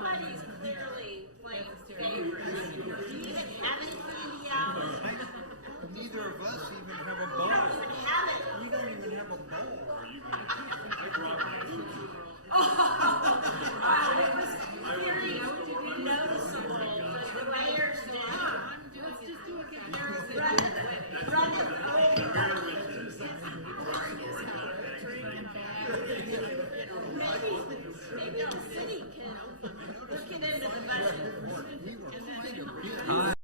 Somebody's clearly playing favorites. You even have it for the hour. Neither of us even have a bowl. We don't even have it. We don't even have a bowl. It was very noticeable. The layers down. Let's just do a comparison. Run it over. Maybe the city can look it into the budget. We were quite a bit.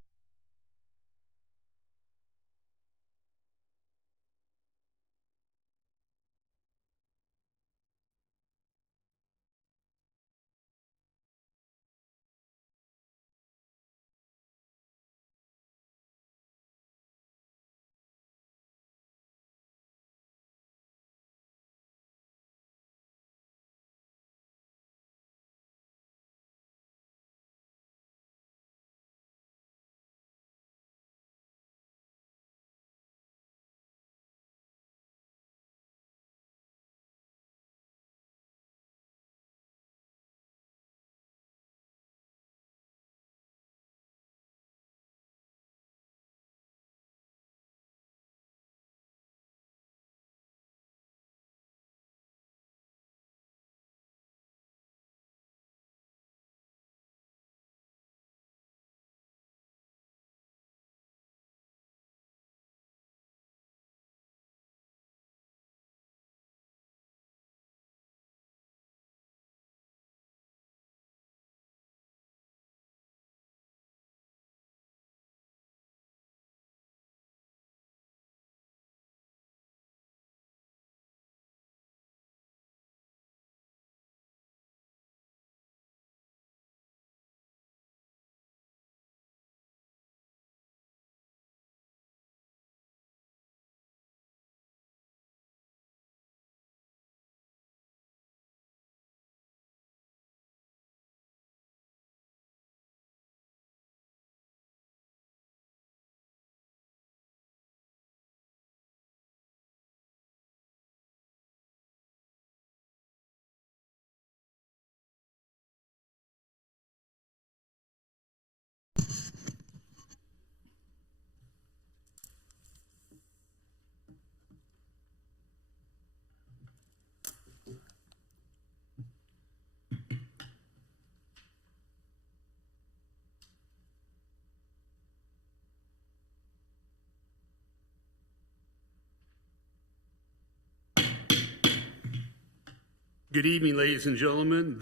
Good evening, ladies and gentlemen.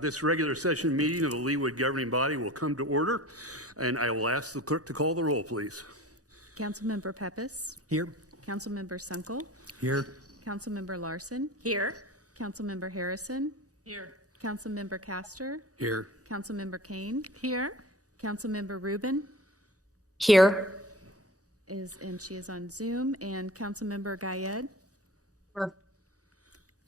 This regular session meeting of the Leawood governing body will come to order, and I will ask the clerk to call the roll, please. Councilmember Pepis. Here. Councilmember Sunkel. Here. Councilmember Larson. Here. Councilmember Harrison. Here. Councilmember Castor. Here. Councilmember Kane. Here. Councilmember Rubin Here. and she is on Zoom. And Councilmember Gayed. Here.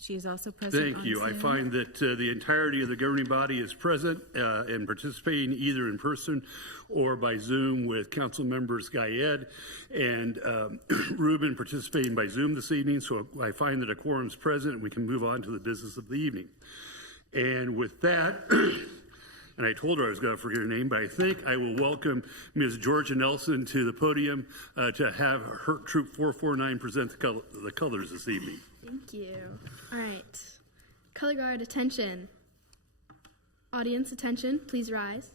She is also present. Thank you. on I Zoom. find that the entirety of the governing body is present and participating either in person or by Zoom, with council members Gayed and Rubin participating by Zoom this evening. So I find that a quorum is present and we can move on to the business of the evening. And with that, and I told her I was going to forget her name, but I think I will welcome Ms. Georgia Nelson to the podium to have her Troop 449 present the colors this evening. Thank you. All right. Color guard attention. Audience attention, please rise.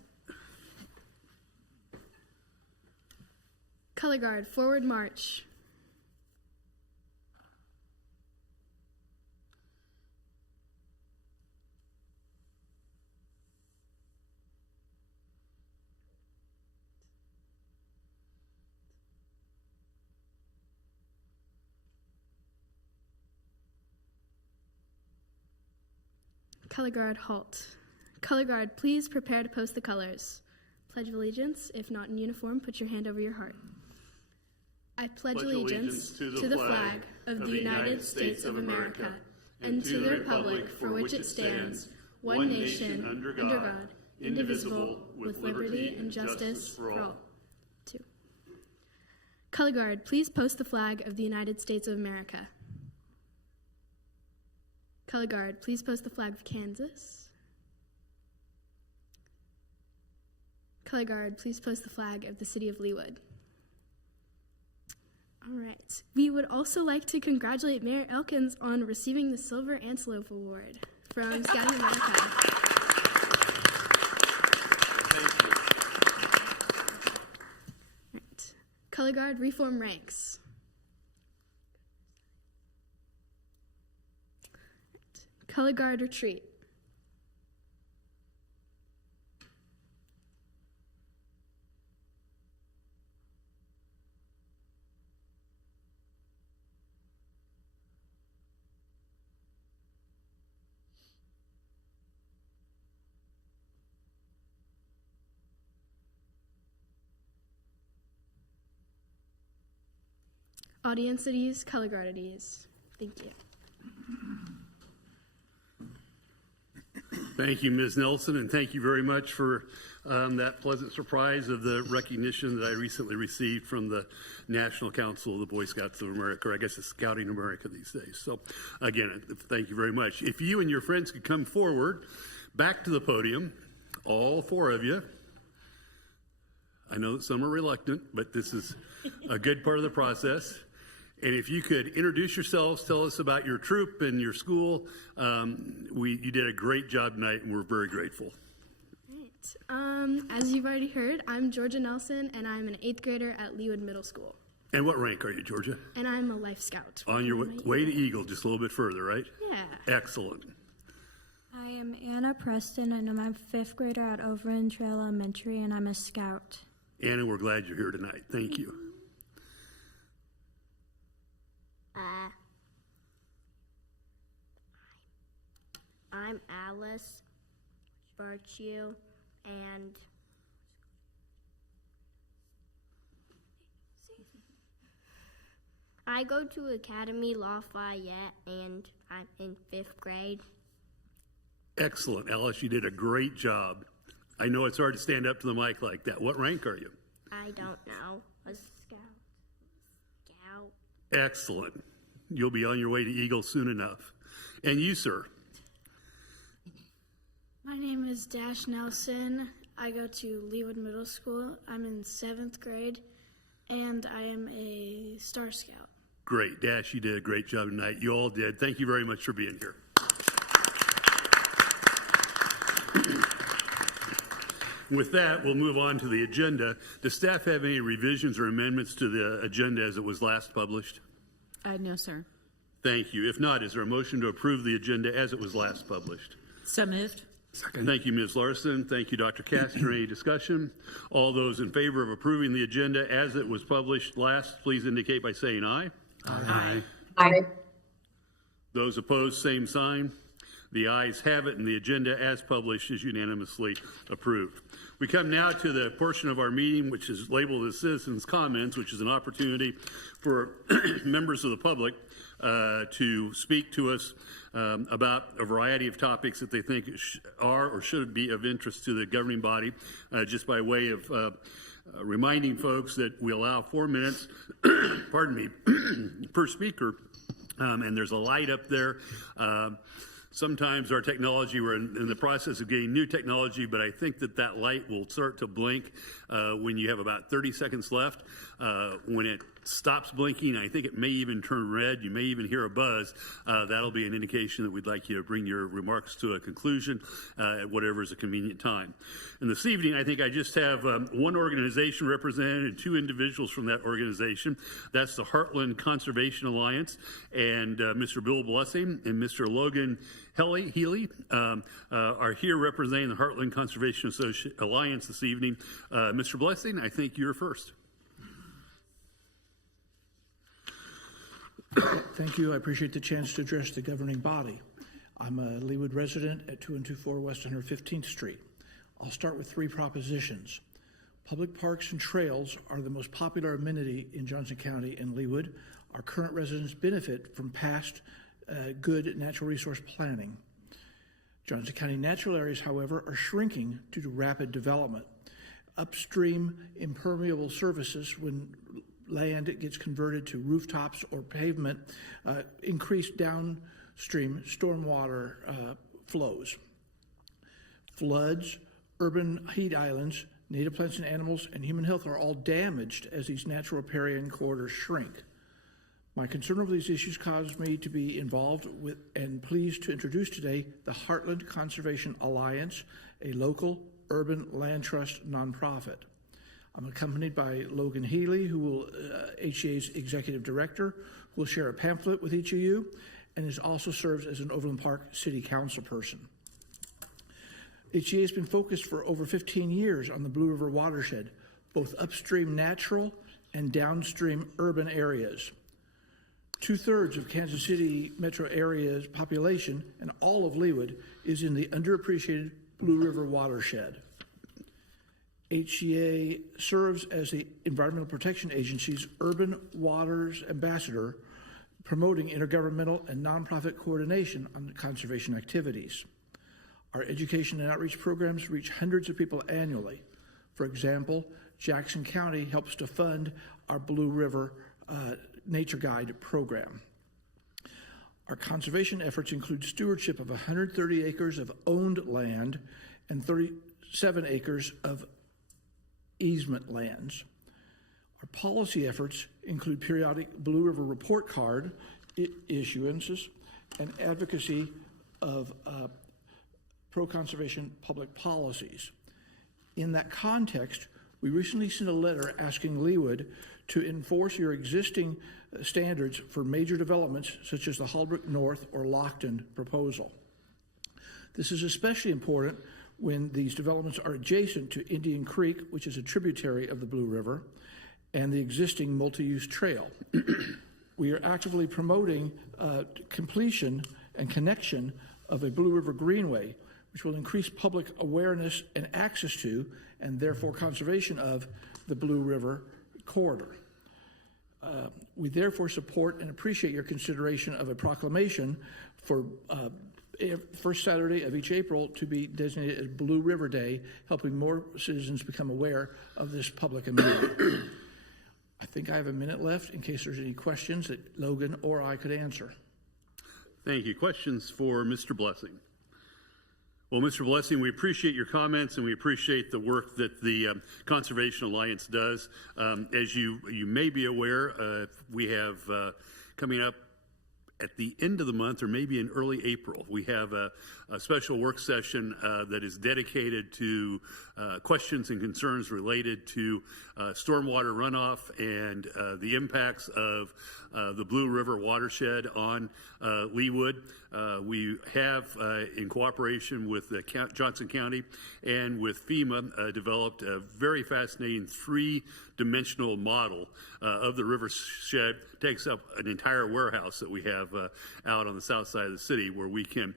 Color guard forward march. Color guard halt. Color guard, please prepare to post the colors. Pledge of allegiance. If not in uniform, put your hand over your heart. I pledge allegiance to the flag of the United States of America and to the republic for which it stands, one nation, under God, indivisible, with liberty and justice for all. 2. Color guard, please post the flag of the United States of America. Color guard, please post the flag of Kansas. Color guard, please post the flag of the City of Leawood. All right. We would also like to congratulate Mayor Elkins on receiving the Silver Antelope Award from Scouting America. Right. Color guard, reform ranks. Right. Color guard, retreat. Audience at ease, color guard at ease. Thank you. Thank you, Ms. Nelson, and thank you very much for that pleasant surprise of the recognition that I recently received from the National Council of the Boy Scouts of America, or I guess it's Scouting America these days. So, again, thank you very much. If you and your friends could come forward, back to the podium, all four of you. I know that some are reluctant, but this is a good part of the process. And if you could introduce yourselves, tell us about your troop and your school. You did a great job tonight, and we're very grateful. Right. As you've already heard, I'm Georgia Nelson, and I'm an 8th grader at Leawood Middle School. And what rank are you, Georgia? And I'm a Life Scout. On your way to Eagle, just a little bit further, right? Yeah. Excellent. I am Anna Preston, and I'm a 5th grader at Overland Trail Elementary, and I'm a Scout. Anna, we're glad you're here tonight. Thank you. I'm Alice Virtue, and I go to Academy Lafayette, and I'm in 5th grade. Excellent, Alice. You did a great job. I know it's hard to stand up to the mic like that. What rank are you? I don't know. A Scout. Excellent. You'll be on your way to Eagle soon enough. And you, sir? My name is Dash Nelson. I go to Leawood Middle School. I'm in 7th grade, and I am a Star Scout. Great. Dash, you did a great job tonight. You all did. Thank you very much for being here. With that, we'll move on to the agenda. Does staff have any revisions or amendments to the agenda as it was last published? No, sir. Thank you. If not, is there a motion to approve the agenda as it was last published? So moved. Second. Thank you, Ms. Larson. Thank you, Dr. Castor. Any discussion? All those in favor of approving the agenda as it was published last, please indicate by saying aye. Aye. Aye. Those opposed, same sign. The ayes have it, and the agenda as published is unanimously approved. We come now to the portion of our meeting which is labeled as citizens' comments, which is an opportunity for members of the public to speak to us about a variety of topics that they think are or should be of interest to the governing body, just by way of reminding folks that we allow 4 minutes, pardon me, per speaker, and there's a light up there. Sometimes our technology, we're in the process of getting new technology, but I think that light will start to blink when you have about 30 seconds left. When it stops blinking, I think it may even turn red. You may even hear a buzz. That'll be an indication that we'd like you to bring your remarks to a conclusion at whatever is a convenient time. And this evening, I think I just have one organization represented and two individuals from that organization. That's the Heartland Conservation Alliance, and Mr. Bill Blessing and Mr. Logan Healy are here representing the Heartland Conservation Alliance this evening. Mr. Blessing, I think you're first. Thank you. I appreciate the chance to address the governing body. I'm a Leawood resident at 2124 West 115th Street. I'll start with 3 propositions. Public parks and trails are the most popular amenity in Johnson County and Leawood. Our current residents benefit from past good natural resource planning. Johnson County natural areas, however, are shrinking due to rapid development. Upstream impermeable surfaces, when land gets converted to rooftops or pavement, increase downstream stormwater flows. Floods, urban heat islands, Native plants and animals and human health are all damaged as these natural riparian corridors shrink. My concern over these issues caused me to be involved with and pleased to introduce today the Heartland Conservation Alliance, a local urban land trust nonprofit. I'm accompanied by Logan Healy, who will HCA's executive director, who will share a pamphlet with each of you, and is also serves as an Overland Park City Council person. HCA has been focused for over 15 years on the Blue River watershed, both upstream natural and downstream urban areas. 2/3 of Kansas City metro area's population and all of Leawood is in the underappreciated Blue River watershed. HCA serves as the Environmental Protection Agency's Urban Waters Ambassador, promoting intergovernmental and nonprofit coordination on conservation activities. Our education and outreach programs reach hundreds of people annually. For example, Jackson County helps to fund our Blue River Nature Guide program. Our conservation efforts include stewardship of 130 acres of owned land and 37 acres of easement lands. Our policy efforts include periodic Blue River report card issuances and advocacy of pro-conservation public policies. In that context, we recently sent a letter asking Leawood to enforce your existing standards for major developments such as the Holbrook North or Lockton proposal. This is especially important when these developments are adjacent to Indian Creek, which is a tributary of the Blue River, and the existing multi-use trail. We are actively promoting completion and connection of a Blue River Greenway, which will increase public awareness and access to, and therefore conservation of, the Blue River corridor. We therefore support and appreciate your consideration of a proclamation for first Saturday of each April to be designated as Blue River Day, helping more citizens become aware of this public amenity. I think I have a minute left in case there's any questions that Logan or I could answer. Thank you. Questions for Mr. Blessing? Well, Mr. Blessing, we appreciate your comments and we appreciate the work that the Conservation Alliance does. As you may be aware, we have coming up at the end of the month or maybe in early April, we have a special work session that is dedicated to questions and concerns related to stormwater runoff and the impacts of the Blue River watershed on Leawood. We have, in cooperation with Johnson County and with FEMA, developed a very fascinating three-dimensional model of the river shed. Takes up an entire warehouse that we have out on the south side of the city, where we can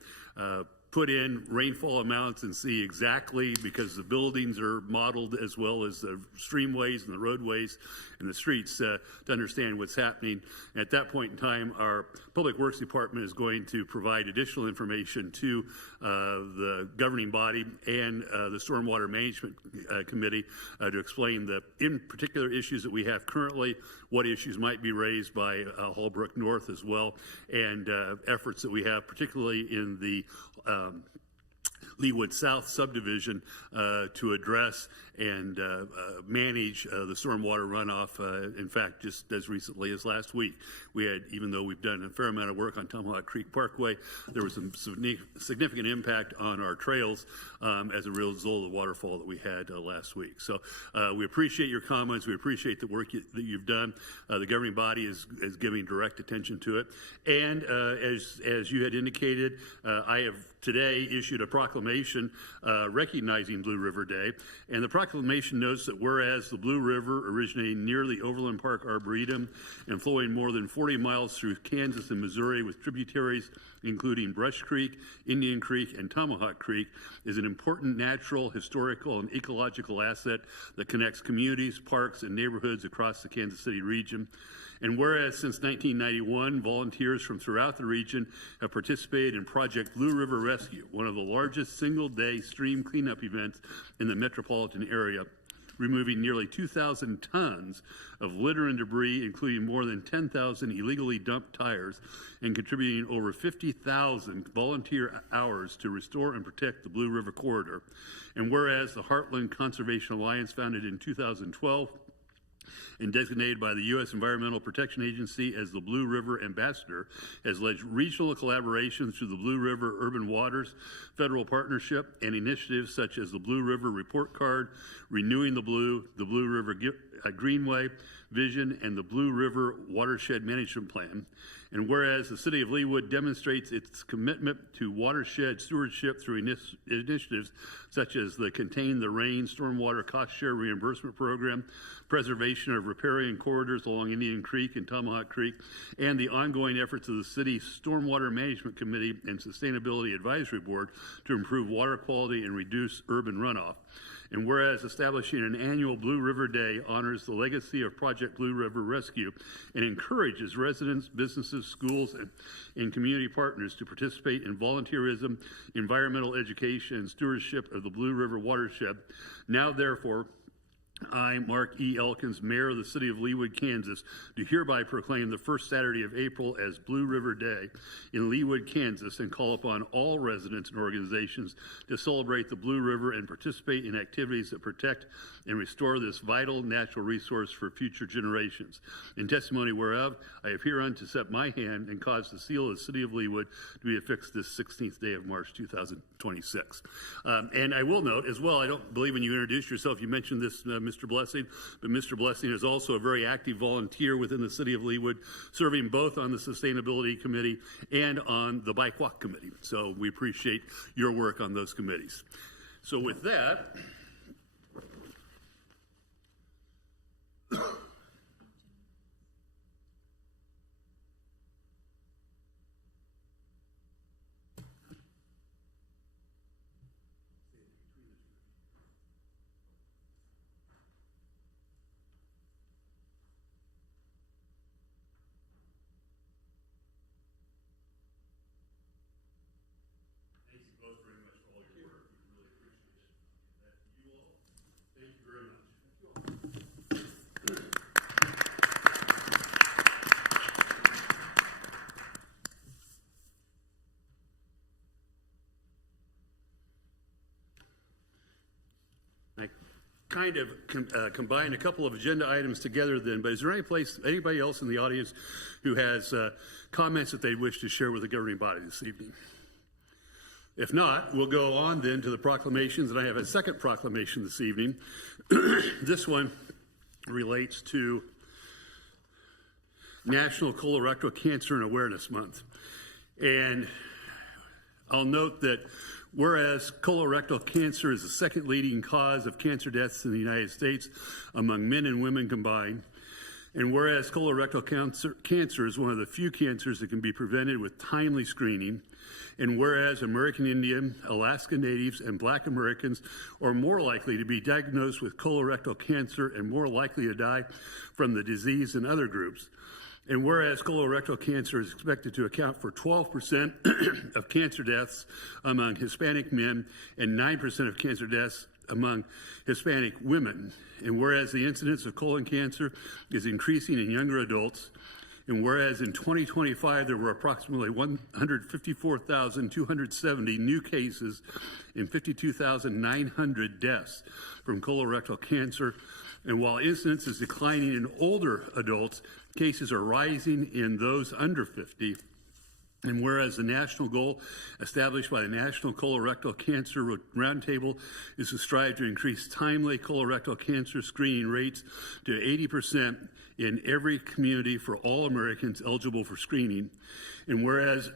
put in rainfall amounts and see exactly, because the buildings are modeled as well as the streamways and the roadways and the streets, to understand what's happening. And at that point in time, our Public Works Department is going to provide additional information to the governing body and the Stormwater Management Committee to explain the in particular issues that we have currently, what issues might be raised by Holbrook North as well, and efforts that we have particularly in the Leawood South subdivision to address and manage the stormwater runoff. In fact, just as recently as last week, we had, even though we've done a fair amount of work on Tomahawk Creek Parkway, there was some significant impact on our trails as a result of the waterfall that we had last week. So we appreciate your comments. We appreciate the work that you've done. The governing body is giving direct attention to it. And as you had indicated, I have today issued a proclamation recognizing Blue River Day. And the proclamation notes that whereas the Blue River, originating near the Overland Park Arboretum and flowing more than 40 miles through Kansas and Missouri with tributaries including Brush Creek, Indian Creek, and Tomahawk Creek, is an important natural, historical, and ecological asset that connects communities, parks, and neighborhoods across the Kansas City region. And whereas since 1991, volunteers from throughout the region have participated in Project Blue River Rescue, one of the largest single-day stream cleanup events in the metropolitan area, removing nearly 2,000 tons of litter and debris, including more than 10,000 illegally dumped tires, and contributing over 50,000 volunteer hours to restore and protect the Blue River Corridor. And whereas the Heartland Conservation Alliance, founded in 2012, and designated by the U.S. Environmental Protection Agency as the Blue River Ambassador, has led regional collaborations through the Blue River Urban Waters Federal Partnership and initiatives such as the Blue River Report Card, Renewing the Blue River Greenway Vision, and the Blue River Watershed Management Plan. And whereas the City of Leawood demonstrates its commitment to watershed stewardship through initiatives such as the Contain the Rain Stormwater Cost Share Reimbursement Program, preservation of riparian corridors along Indian Creek and Tomahawk Creek, and the ongoing efforts of the City Stormwater Management Committee and Sustainability Advisory Board to improve water quality and reduce urban runoff. And whereas establishing an annual Blue River Day honors the legacy of Project Blue River Rescue and encourages residents, businesses, schools, and community partners to participate in volunteerism, environmental education, and stewardship of the Blue River watershed, now therefore, I, Mark E. Elkins, Mayor of the City of Leawood, Kansas, do hereby proclaim the first Saturday of April as Blue River Day in Leawood, Kansas, and call upon all residents and organizations to celebrate the Blue River and participate in activities that protect and restore this vital natural resource for future generations. In testimony whereof, I have hereunto to set my hand and cause the seal of the City of Leawood to be affixed this 16th day of March 2026. And I will note as well, I don't believe when you introduced yourself, you mentioned this, Mr. Blessing, but Mr. Blessing is also a very active volunteer within the City of Leawood, serving both on the Sustainability Committee and on the Bike Walk Committee. So we appreciate your work on those committees. So with that, kind of combine a couple of agenda items together then, but is there anybody else in the audience who has comments that they wish to share with the governing body this evening? If not, we'll go on then to the proclamations, and I have a second proclamation this evening. This one relates to National Colorectal Cancer and Awareness Month. And I'll note that whereas colorectal cancer is the second leading cause of cancer deaths in the United States among men and women combined, and whereas colorectal cancer is one of the few cancers that can be prevented with timely screening, and whereas American Indian, Alaska Natives, and Black Americans are more likely to be diagnosed with colorectal cancer and more likely to die from the disease than other groups, and whereas colorectal cancer is expected to account for 12% of cancer deaths among Hispanic men and 9% of cancer deaths among Hispanic women, and whereas the incidence of colon cancer is increasing in younger adults, and whereas in 2025 there were approximately 154,270 new cases and 52,900 deaths from colorectal cancer, and while incidence is declining in older adults, cases are rising in those under 50. And whereas the national goal established by the National Colorectal Cancer Roundtable is to strive to increase timely colorectal cancer screening rates to 80% in every community for all Americans eligible for screening. And whereas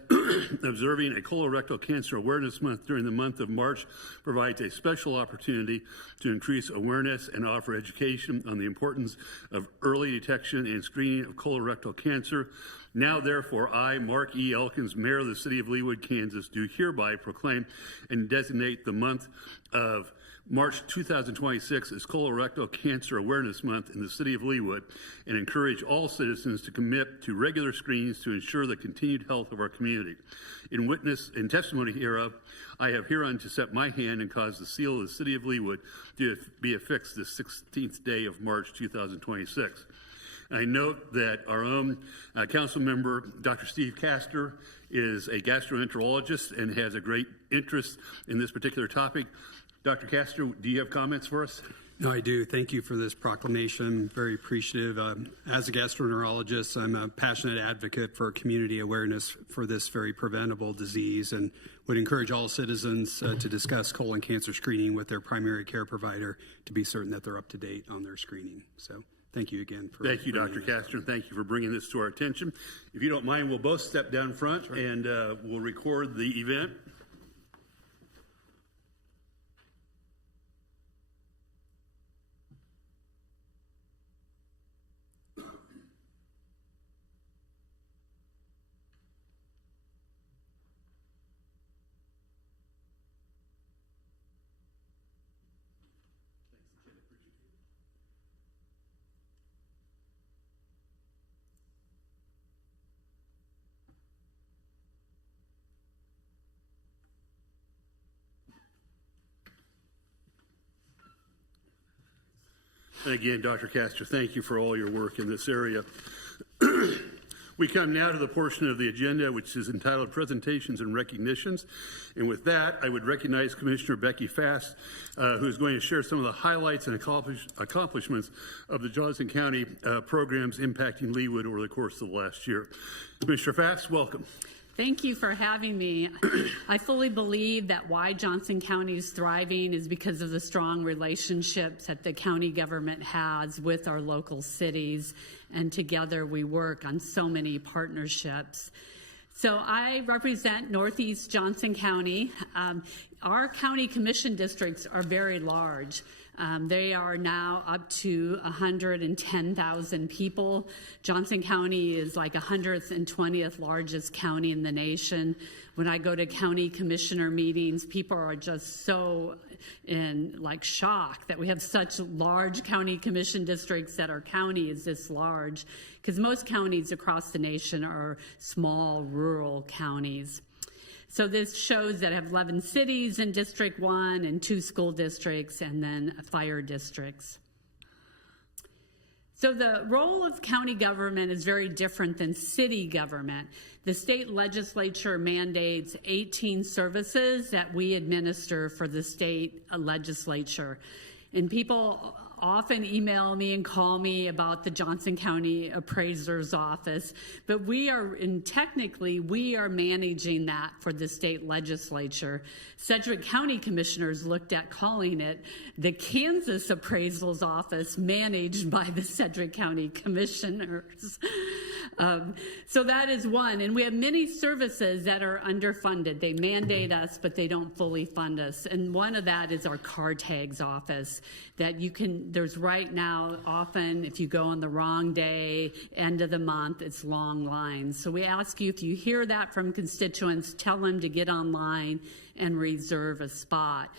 observing a colorectal cancer awareness month during the month of March provides a special opportunity to increase awareness and offer education on the importance of early detection and screening of colorectal cancer. Now, therefore, I, Mark E. Elkins, Mayor of the City of Leawood, Kansas, do hereby proclaim and designate the month of March 2026 is Colorectal Cancer Awareness Month in the City of Leawood, and encourage all citizens to commit to regular screenings to ensure the continued health of our community. In witness and testimony hereof, I have hereon to set my hand and cause the seal of the City of Leawood to be affixed the 16th day of March 2026. I note that our own council member, Dr. Steve Castor, is a gastroenterologist and has a great interest in this particular topic. Dr. Castor, do you have comments for us? No, I do. Thank you for this proclamation. Very appreciative. As a gastroenterologist, I'm a passionate advocate for community awareness for this very preventable disease, and would encourage all citizens to discuss colon cancer screening with their primary care provider to be certain that they're up to date on their screening. So thank you again. Thank you, Dr. Castor, and thank you for bringing this to our attention. If you don't mind, we'll both step down front and we'll record the event. And again, Dr. Castor, thank you for all your work in this area. We come now to the portion of the agenda which is entitled Presentations and Recognitions. And with that, I would recognize Commissioner Becky Fast, who is going to share some of the highlights and accomplishments of the Johnson County programs impacting Leawood over the course of the last year. Commissioner Fast, welcome. Thank you for having me. I fully believe that why Johnson County is thriving is because of the strong relationships that the county government has with our local cities, and together we work on so many partnerships. So I represent Northeast Johnson County. Our county commission districts are very large. They are now up to 110,000 people. Johnson County is like 120th largest county in the nation. When I go to county commissioner meetings, people are just so in like shock that we have such large county commission districts, that our county is this large, because most counties across the nation are small rural counties. So this shows that I have 11 cities in District 1 and 2 school districts and then fire districts. So the role of county government is very different than city government. The state legislature mandates 18 services that we administer for the state legislature. And people often email me and call me about the Johnson County Appraiser's Office, but technically we are managing that for the state legislature. Sedgwick County Commissioners looked at calling it the Kansas Appraisal's Office, managed by the Sedgwick County Commissioners. So that is one, and we have many services that are underfunded. They mandate us, but they don't fully fund us, and one of that is our car tags office. That there's right now, often if you go on the wrong day, end of the month, it's long lines. So we ask you, if you hear that from constituents, tell them to get online and reserve a spot.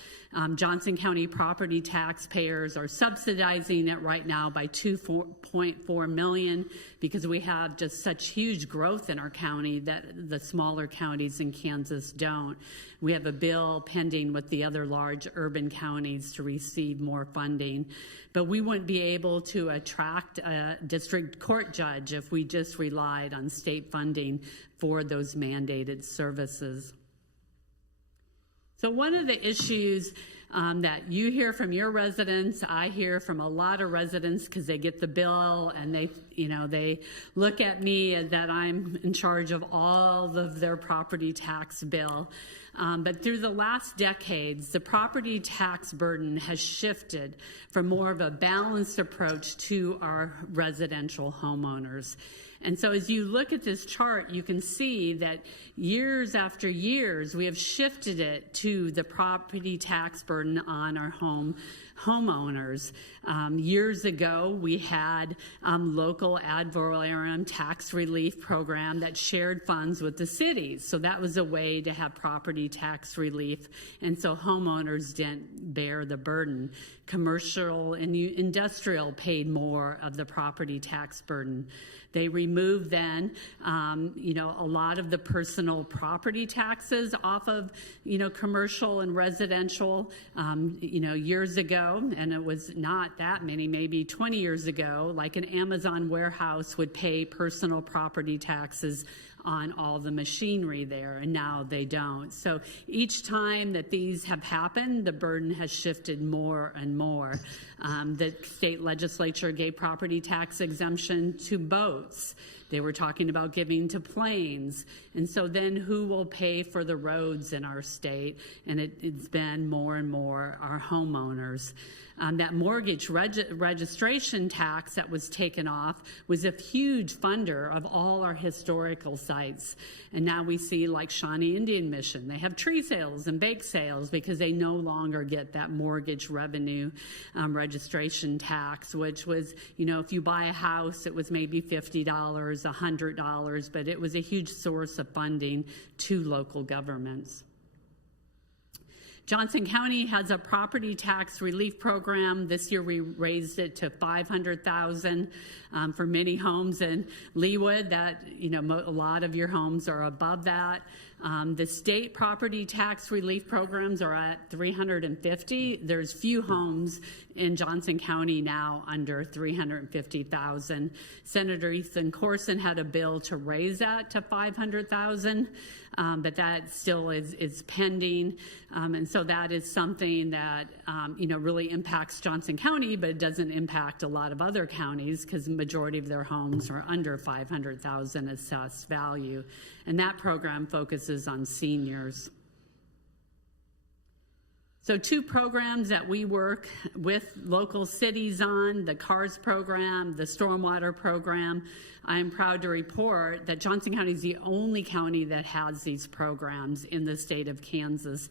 Johnson County property taxpayers are subsidizing it right now by $2.4 million, because we have just such huge growth in our county that the smaller counties in Kansas don't. We have a bill pending with the other large urban counties to receive more funding, but we wouldn't be able to attract a district court judge if we just relied on state funding for those mandated services. So one of the issues that you hear from your residents, I hear from a lot of residents, because they get the bill and they look at me as that I'm in charge of all of their property tax bill. But through the last decades, the property tax burden has shifted from more of a balanced approach to our residential homeowners. And so as you look at this chart, you can see that years after years, we have shifted it to the property tax burden on our homeowners. Years ago, we had local ad valorem tax relief program that shared funds with the cities. So that was a way to have property tax relief, and so homeowners didn't bear the burden. Commercial and industrial paid more of the property tax burden. They removed then, a lot of the personal property taxes off of, commercial and residential, years ago, and it was not that many, maybe 20 years ago, like an Amazon warehouse would pay personal property taxes on all the machinery there, and now they don't. So each time that these have happened, the burden has shifted more and more. The state legislature gave property tax exemption to boats. They were talking about giving to planes. And so then who will pay for the roads in our state? And it's been more and more our homeowners. That mortgage registration tax that was taken off was a huge funder of all our historical sites. And now we see like Shawnee Indian Mission, they have tree sales and bake sales because they no longer get that mortgage revenue registration tax, which was, if you buy a house, it was maybe $50, $100, but it was a huge source of funding to local governments. Johnson County has a property tax relief program. This year we raised it to $500,000 for many homes in Leawood. That, a lot of your homes are above that. The state property tax relief programs are at $350,000. There's few homes in Johnson County now under $350,000. Senator Ethan Corson had a bill to raise that to $500,000, but that still is pending. And so that is something that, really impacts Johnson County, but it doesn't impact a lot of other counties because the majority of their homes are under $500,000 assessed value. And that program focuses on seniors. So 2 programs that we work with local cities on, the CARS program, the stormwater program. I'm proud to report that Johnson County is the only county that has these programs in the state of Kansas.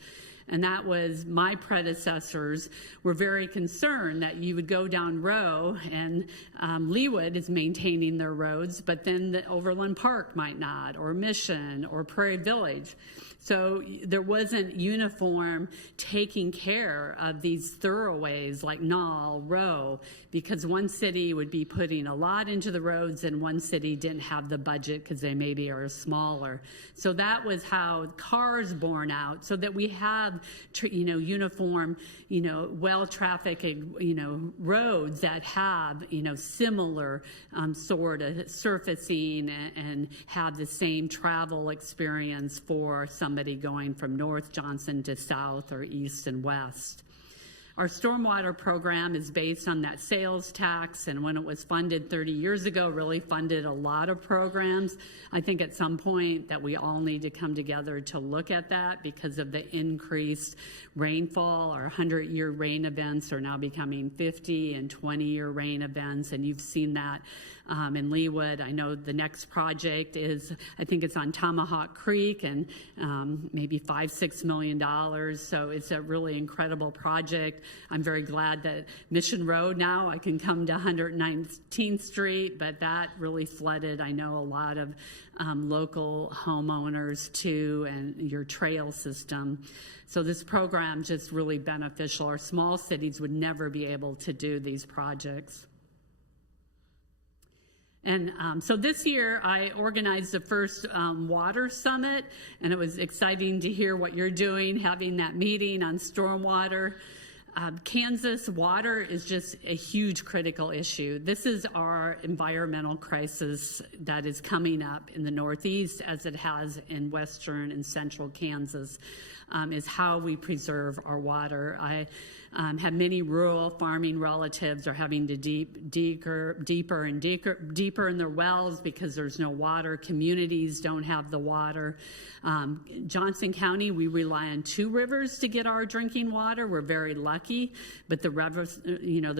And that was, my predecessors were very concerned that you would go down Row and Leawood is maintaining their roads, but then the Overland Park might not, or Mission, or Prairie Village. So there wasn't uniform taking care of these thoroughways like Knoll, Row, because one city would be putting a lot into the roads and one city didn't have the budget because they maybe are smaller. So that was how CARS born out, so that we have, uniform, well-trafficked, roads that have, similar sort of surfacing and have the same travel experience for somebody going from North Johnson to South or East and West. Our stormwater program is based on that sales tax, and when it was funded 30 years ago, really funded a lot of programs. I think at some point that we all need to come together to look at that because of the increased rainfall. Our 100-year rain events are now becoming 50 and 20-year rain events, and you've seen that in Leawood. I know the next project is, I think it's on Tomahawk Creek, and maybe $5-6 million. So it's a really incredible project. I'm very glad that Mission Road now, I can come to 119th Street, but that really flooded, I know, a lot of local homeowners too, and your trail system. So this program just really beneficial. Our small cities would never be able to do these projects. And so this year I organized the first water summit, and it was exciting to hear what you're doing, having that meeting on stormwater. Kansas water is just a huge critical issue. This is our environmental crisis that is coming up in the Northeast as it has in western and central Kansas, is how we preserve our water. I have many rural farming relatives are having to deeper in their wells because there's no water. Communities don't have the water. Johnson County, we rely on 2 rivers to get our drinking water. We're very lucky. lucky, but the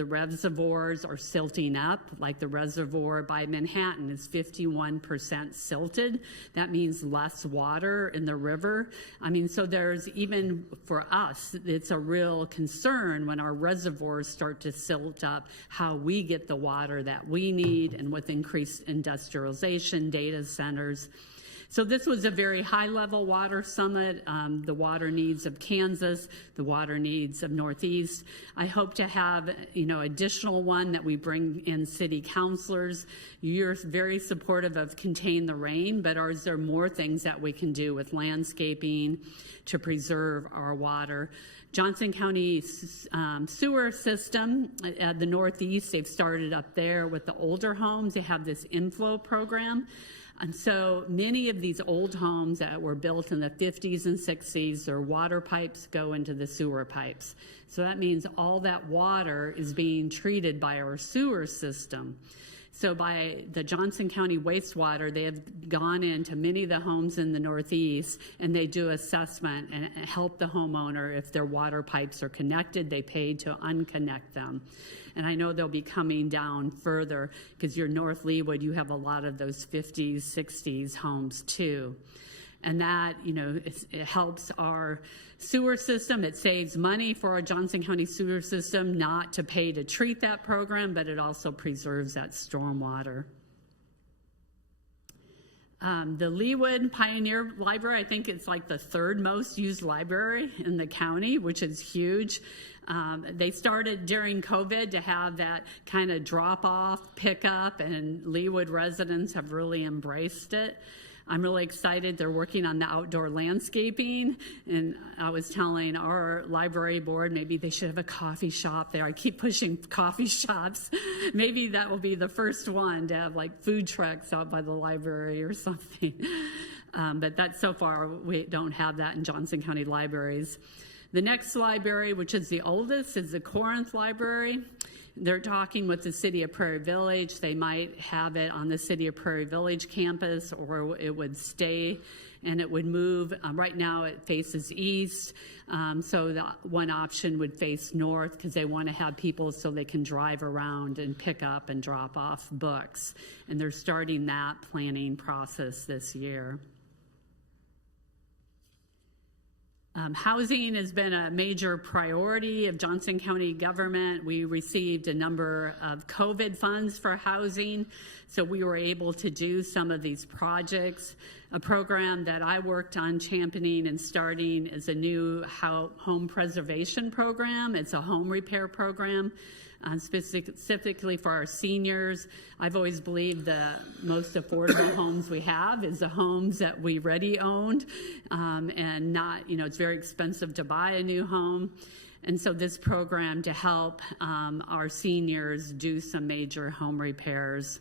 reservoirs are silting up. Like the reservoir by Manhattan is 51% silted. That means less water in the river. I mean, so there's, even for us, it's a real concern when our reservoirs start to silt up, how we get the water that we need, and with increased industrialization, data centers. So this was a very high-level water summit, the water needs of Kansas, the water needs of Northeast. I hope to have, additional one that we bring in city councilors. You're very supportive of Contain the Rain, but are there more things that we can do with landscaping to preserve our water? Johnson County sewer system at the Northeast, they've started up there with the older homes. They have this inflow program. And so many of these old homes that were built in the 50s and 60s, their water pipes go into the sewer pipes. So that means all that water is being treated by our sewer system. So by the Johnson County wastewater, they have gone into many of the homes in the Northeast, and they do assessment and help the homeowner. If their water pipes are connected, they pay to unconnect them. And I know they'll be coming down further, because you're North Leawood, you have a lot of those 50s, 60s homes too. And that, it helps our sewer system. It saves money for our Johnson County sewer system not to pay to treat that program, but it also preserves that stormwater. The Leawood Pioneer Library, I think it's like the third most used library in the county, which is huge. They started during COVID to have that kind of drop-off, pick-up, and Leawood residents have really embraced it. I'm really excited. They're working on the outdoor landscaping, and I was telling our library board maybe they should have a coffee shop there. I keep pushing coffee shops. Maybe that will be the first one, to have like food trucks out by the library or something. But that's, so far, we don't have that in Johnson County libraries. The next library, which is the oldest, is the Corinth Library. They're talking with the City of Prairie Village. They might have it on the City of Prairie Village campus, or it would stay and it would move. Right now it faces east, so the one option would face north, because they want to have people so they can drive around and pick up and drop off books. And they're starting that planning process this year. Housing has been a major priority of Johnson County government. We received a number of COVID funds for housing, so we were able to do some of these projects. A program that I worked on championing and starting is a new home preservation program. It's a home repair program. Specifically for our seniors. I've always believed the most affordable homes we have is the homes that we already owned, and not, it's very expensive to buy a new home. And so this program to help our seniors do some major home repairs.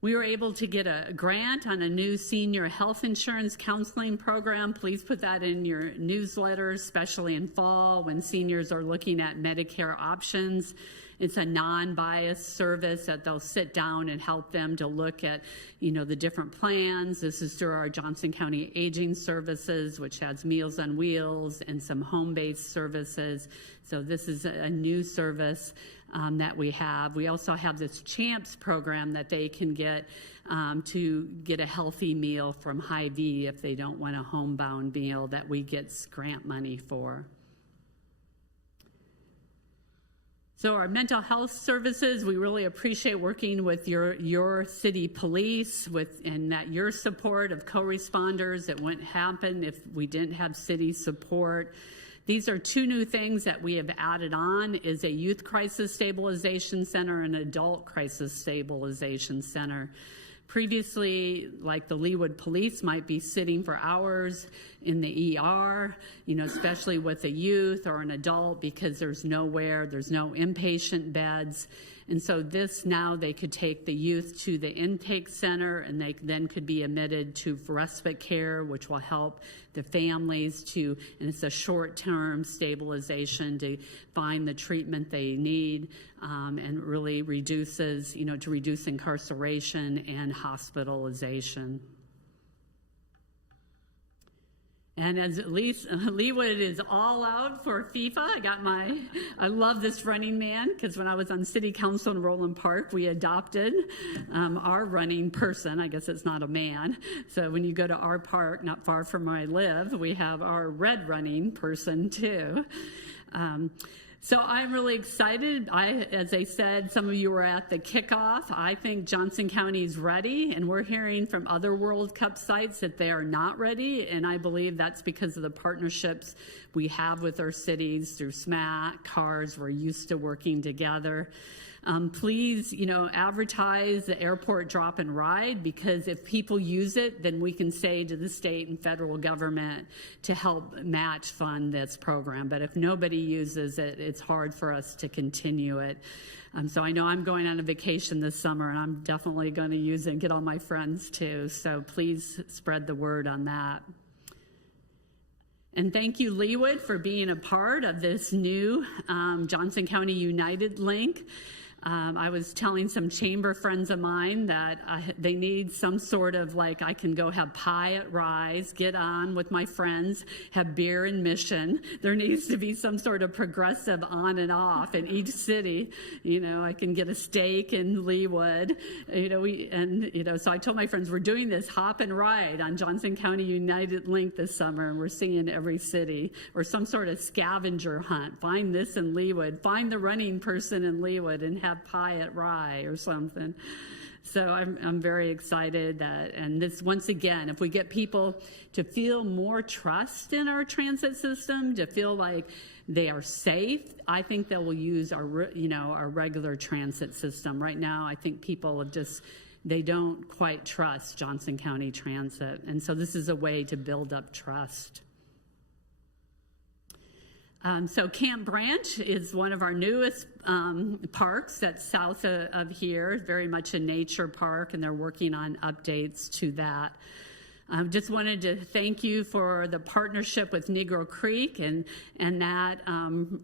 We were able to get a grant on a new senior health insurance counseling program. Please put that in your newsletters, especially in fall when seniors are looking at Medicare options. It's a non-biased service that they'll sit down and help them to look at, the different plans. This is through our Johnson County Aging Services, which has Meals on Wheels and some home-based services. So this is a new service that we have. We also have this CHAMPS program that they can get to get a healthy meal from Hy-Vee if they don't want a homebound meal, that we get grant money for. So our mental health services, we really appreciate working with your city police, and that your support of co-responders. That wouldn't happen if we didn't have city support. These are two new things that we have added on, is a youth crisis stabilization center and adult crisis stabilization center. Previously, like the Leawood police might be sitting for hours in the ER, especially with a youth or an adult, because there's no inpatient beds. And so now they could take the youth to the intake center, and they then could be admitted to respite care, which will help the families and it's a short-term stabilization to find the treatment they need, and really reduces, to reduce incarceration and hospitalization. And as at least Leawood is all out for FIFA, I love this running man, because when I was on city council in Roland Park, we adopted our running person. I guess it's not a man. So when you go to our park, not far from where I live, we have our red running person too. So I'm really excited. As I said, some of you were at the kickoff. I think Johnson County is ready, and we're hearing from other World Cup sites that they are not ready, and I believe that's because of the partnerships we have with our cities through SMAC, CARS. We're used to working together. Please, advertise the airport drop and ride, because if people use it, then we can say to the state and federal government to help match fund this program. But if nobody uses it, it's hard for us to continue it. So I know I'm going on a vacation this summer, and I'm definitely going to use it and get all my friends too. So please spread the word on that. And thank you, Leawood, for being a part of this new Johnson County United link. I was telling some chamber friends of mine that they need some sort of I can go have pie at Rise, get on with my friends, have beer in Mission. There needs to be some sort of progressive on and off in each city. I can get a steak in Leawood. So I told my friends, we're doing this hop and ride on Johnson County United Link this summer, and we're seeing every city, or some sort of scavenger hunt. Find this in Leawood. Find the running person in Leawood and have pie at Rye or something. So I'm very excited and this, once again, if we get people to feel more trust in our transit system, to feel like they are safe, I think they will use our regular transit system. Right now, I think people they don't quite trust Johnson County Transit, and so this is a way to build up trust. So Camp Branch is one of our newest parks that's south of here, very much a nature park, and they're working on updates to that. Just wanted to thank you for the partnership with Negro Creek, and that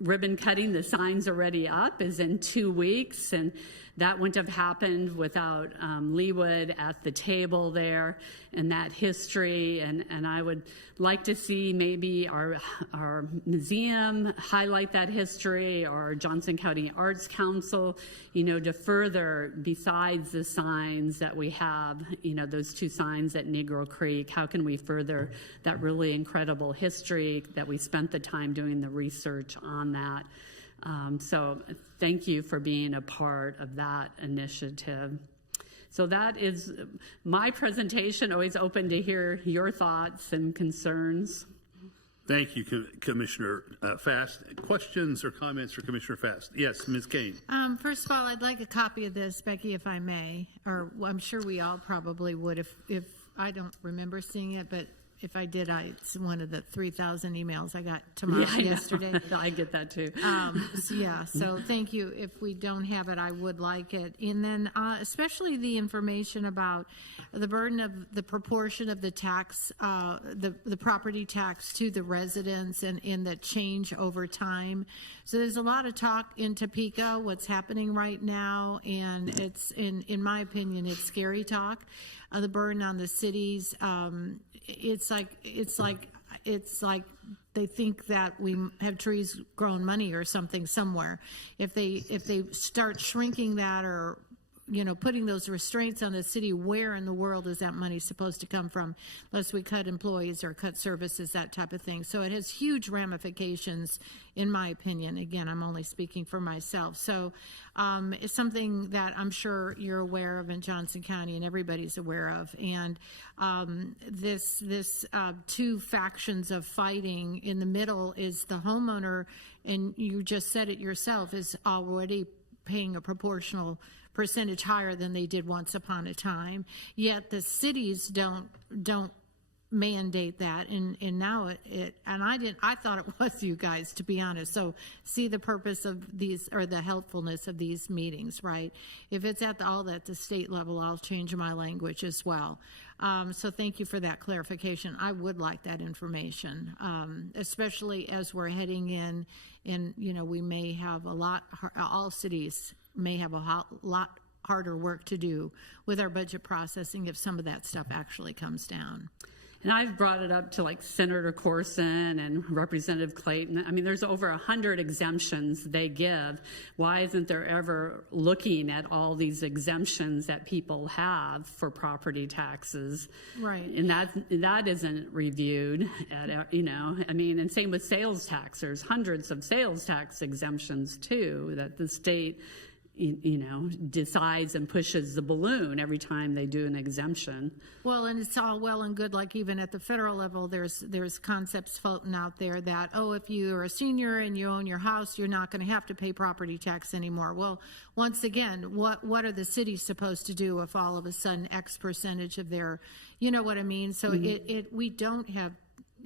ribbon cutting. The sign's already up, is in 2 weeks, and that wouldn't have happened without Leawood at the table there, and that history. And I would like to see maybe our museum highlight that history, or Johnson County Arts Council, to further, besides the signs that we have, those 2 signs at Negro Creek, how can we further that really incredible history that we spent the time doing the research on that. So thank you for being a part of that initiative. So that is my presentation. Always open to hear your thoughts and concerns. Thank you, Commissioner Fast. Questions or comments for Commissioner Fast? Yes, Ms. Kane. First of all, I'd like a copy of this, Becky, if I may. Or I'm sure we all probably would if I don't remember seeing it, but if I did, it's one of the 3,000 emails I got tomorrow yesterday. I get that too. So thank you. If we don't have it, I would like it. And then especially the information about the burden of the proportion of the tax, the property tax to the residents, and in the change over time. So there's a lot of talk in Topeka, what's happening right now, and it's, in my opinion, it's scary talk. The burden on the cities. It's like they think that we have trees growing money or something somewhere. If they start shrinking that, or putting those restraints on the city, where in the world is that money supposed to come from, unless we cut employees or cut services, that type of thing. So it has huge ramifications, in my opinion. Again, I'm only speaking for myself. So it's something that I'm sure you're aware of in Johnson County, and everybody's aware of. And this 2 factions of fighting. In the middle is the homeowner, and you just said it yourself, is already paying a proportional percentage higher than they did once upon a time. Yet the cities don't mandate that, and now I thought it was you guys, to be honest. So see the purpose of these, or the helpfulness of these meetings, right? If it's at the state level, I'll change my language as well. So thank you for that clarification. I would like that information, especially as we're heading in, and we may have all cities may have a lot harder work to do with our budget processing if some of that stuff actually comes down. And I've brought it up to like Senator Corson and Representative Clayton. I mean, there's over 100 exemptions they give. Why isn't there ever looking at all these exemptions that people have for property taxes? Right. And that isn't reviewed at, I mean, and same with sales tax. There's hundreds of sales tax exemptions too that the state decides and pushes the balloon every time they do an exemption. Well, and it's all well and good, like even at the federal level, there's concepts floating out there that, if you're a senior and you own your house, you're not going to have to pay property tax anymore. Well, once again, what are the cities supposed to do if all of a sudden X percentage of their, you know what I mean? So we don't have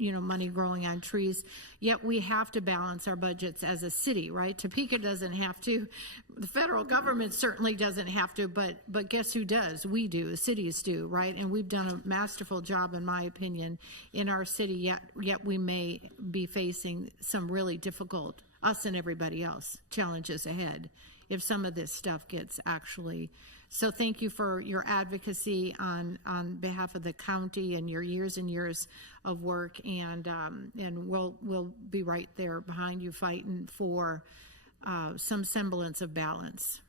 money growing on trees, yet we have to balance our budgets as a city, right? Topeka doesn't have to. The federal government certainly doesn't have to, but guess who does? We do. The cities do, right? And we've done a masterful job, in my opinion, in our city, yet we may be facing some really difficult, us and everybody else, challenges ahead if some of this stuff gets actually. So thank you for your advocacy on behalf of the county and your years and years of work, and we'll be right there behind you fighting for some semblance of balance.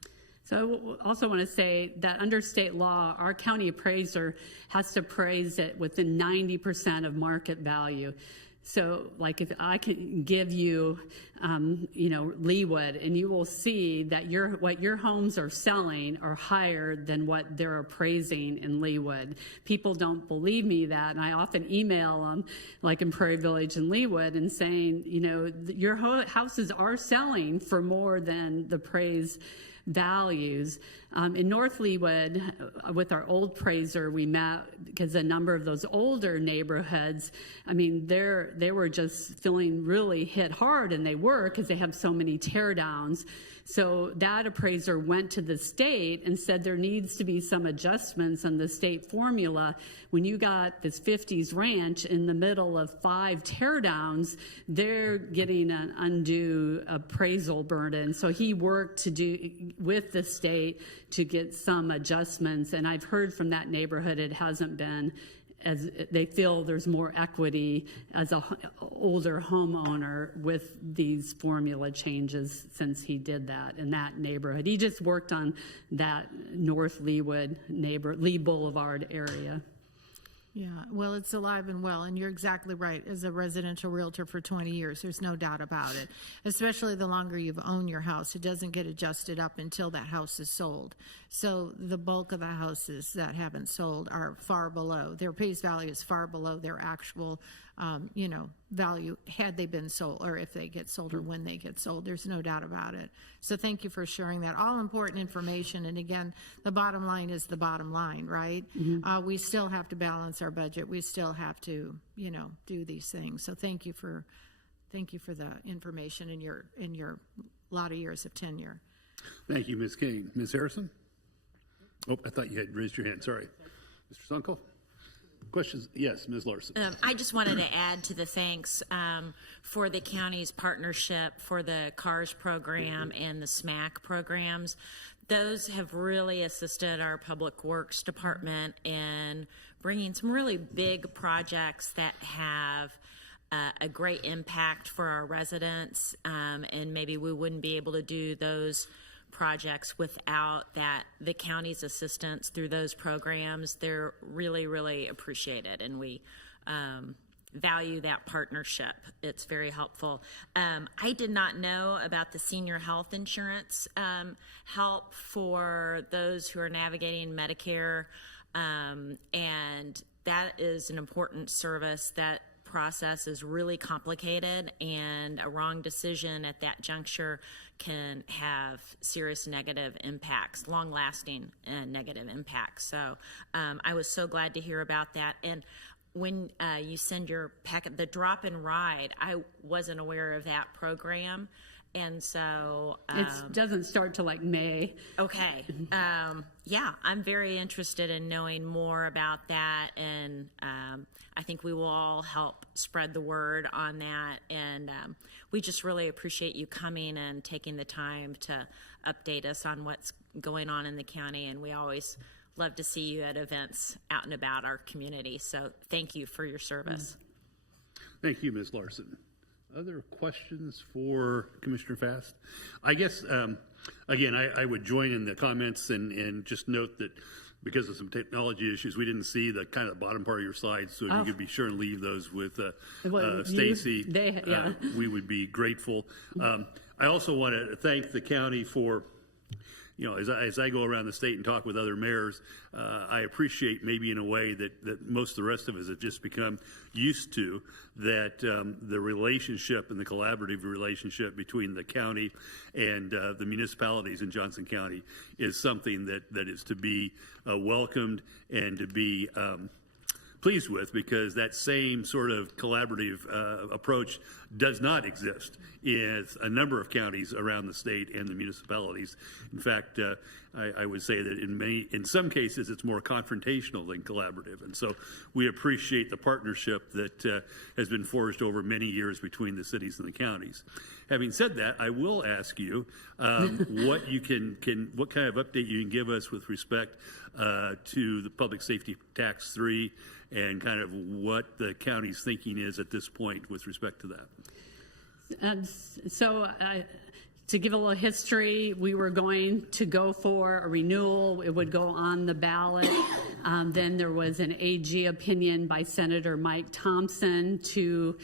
So I also want to say that under state law, our county appraiser has to appraise it within 90% of market value. So, like, if I can give you, Leawood, and you will see that what your homes are selling are higher than what they're appraising in Leawood. People don't believe me that, and I often email them, like in Prairie Village and Leawood, and saying, your houses are selling for more than the appraised values. In North Leawood, with our old appraiser, we met because a number of those older neighborhoods, I mean, they were just feeling really hit hard, and they were because they have so many tear downs. So that appraiser went to the state and said there needs to be some adjustments on the state formula. When you got this 50s ranch in the middle of 5 tear downs, they're getting an undue appraisal burden. So he worked with the state to get some adjustments. And I've heard from that neighborhood it hasn't been, as they feel there's more equity as a older homeowner with these formula changes since he did that in that neighborhood. He just worked on that North Leawood Lee Boulevard area. Yeah, well, it's alive and well, and you're exactly right. As a residential realtor for 20 years, there's no doubt about it. Especially the longer you've owned your house, it doesn't get adjusted up until that house is sold. So the bulk of the houses that haven't sold are far below. Their appraised value is far below their actual, value had they been sold, or if they get sold, or when they get sold. There's no doubt about it. So thank you for sharing that. All important information. And again, the bottom line is the bottom line, right? Mm-hmm. We still have to balance our budget. We still have to, do these things. So thank you for the information in your lot of years of tenure. Thank you, Ms. Kane. Ms. Harrison? Oh, I thought you had raised your hand. Sorry. Mr. Sunkel? Questions? Yes, Ms. Larson. I just wanted to add to the thanks for the county's partnership for the CARS program and the SMAC programs. Those have really assisted our Public Works Department in bringing some really big projects that have a great impact for our residents, and maybe we wouldn't be able to do those projects without the county's assistance through those programs. They're really, really appreciated, and we value that partnership. It's very helpful. I did not know about the senior health insurance help for those who are navigating Medicare, and that is an important service. That process is really complicated, and a wrong decision at that juncture can have serious negative impacts, long-lasting negative impacts. So I was so glad to hear about that. And when you send your packet, the drop and ride, I wasn't aware of that program. And so it doesn't start till like May. Okay. Yeah, I'm very interested in knowing more about that, and I think we will all help spread the word on that. And we just really appreciate you coming and taking the time to update us on what's going on in the county, and we always love to see you at events out and about our community. So thank you for your service. Thank you, Ms. Larson. Other questions for Commissioner Fast? I guess, again, I would join in the comments and just note that because of some technology issues, we didn't see the kind of bottom part of your slides, so if you could be sure and leave those with Stacy, we would be grateful. I also want to thank the county for, as I go around the state and talk with other mayors, I appreciate maybe in a way that most of the rest of us have just become used to, that the relationship and the collaborative relationship between the county and the municipalities in Johnson County is something that is to be welcomed and to be pleased with, because that same sort of collaborative approach does not exist in a number of counties around the state and the municipalities. In fact, I would say that in some cases it's more confrontational than collaborative, and so we appreciate the partnership that has been forged over many years between the cities and the counties. Having said that, I will ask you what kind of update you can give us with respect to the Public Safety Tax 3 and kind of what the county's thinking is at this point with respect to that. To give a little history, we were going to go for a renewal. It would go on the ballot. Then there was an AG opinion by Senator Mike Thompson to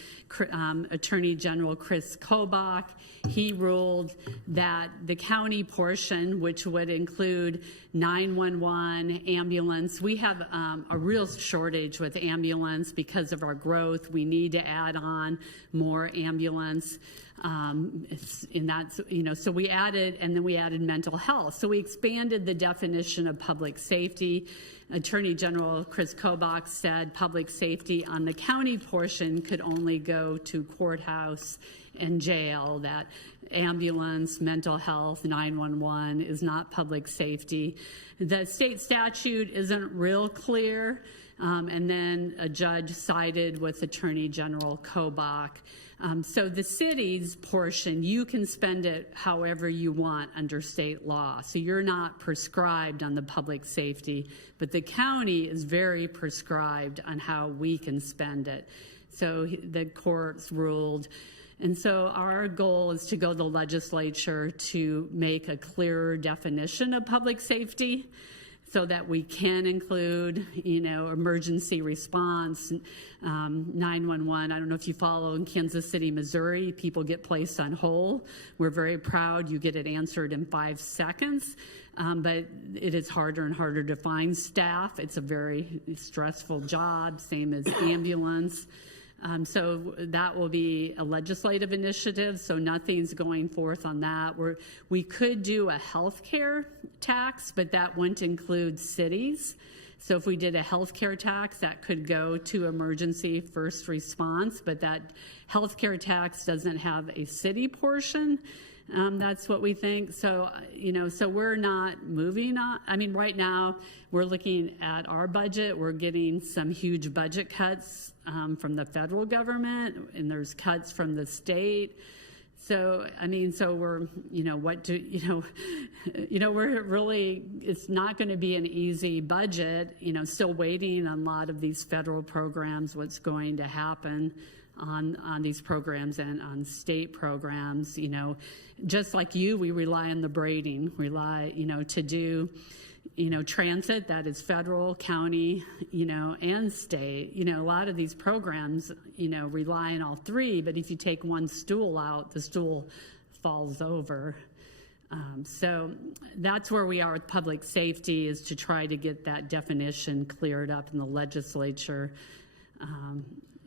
Attorney General Chris Kobach. He ruled that the county portion, which would include 911, ambulance, we have a real shortage with ambulance because of our growth. We need to add on more ambulance. And that's, so we added, and then we added mental health. So we expanded the definition of public safety. Attorney General Chris Kobach said public safety on the county portion could only go to courthouse and jail, that ambulance, mental health, 911 is not public safety. The state statute isn't real clear. And then a judge sided with Attorney General Kobach. So the city's portion, you can spend it however you want under state law. So you're not prescribed on the public safety, but the county is very prescribed on how we can spend it. So the courts ruled. And so our goal is to go to the legislature to make a clearer definition of public safety, so that we can include, emergency response, 911. I don't know if you follow in Kansas City, Missouri, people get placed on hold. We're very proud you get it answered in 5 seconds, but it is harder and harder to find staff. It's a very stressful job, same as ambulance. So that will be a legislative initiative, so nothing's going forth on that. We could do a healthcare tax, but that wouldn't include cities. So if we did a healthcare tax, that could go to emergency first response, but that healthcare tax doesn't have a city portion. That's what we think. So, so we're not moving on. I mean, right now we're looking at our budget. We're getting some huge budget cuts from the federal government, and there's cuts from the state. So, we're, we're really, it's not going to be an easy budget, still waiting on a lot of these federal programs, what's going to happen on these programs and on state programs. Just like you, we rely on the braiding, to do, transit, that is federal, county, and state. A lot of these programs, rely on all three, but if you take one stool out, the stool falls over. So that's where we are with public safety, is to try to get that definition cleared up in the legislature.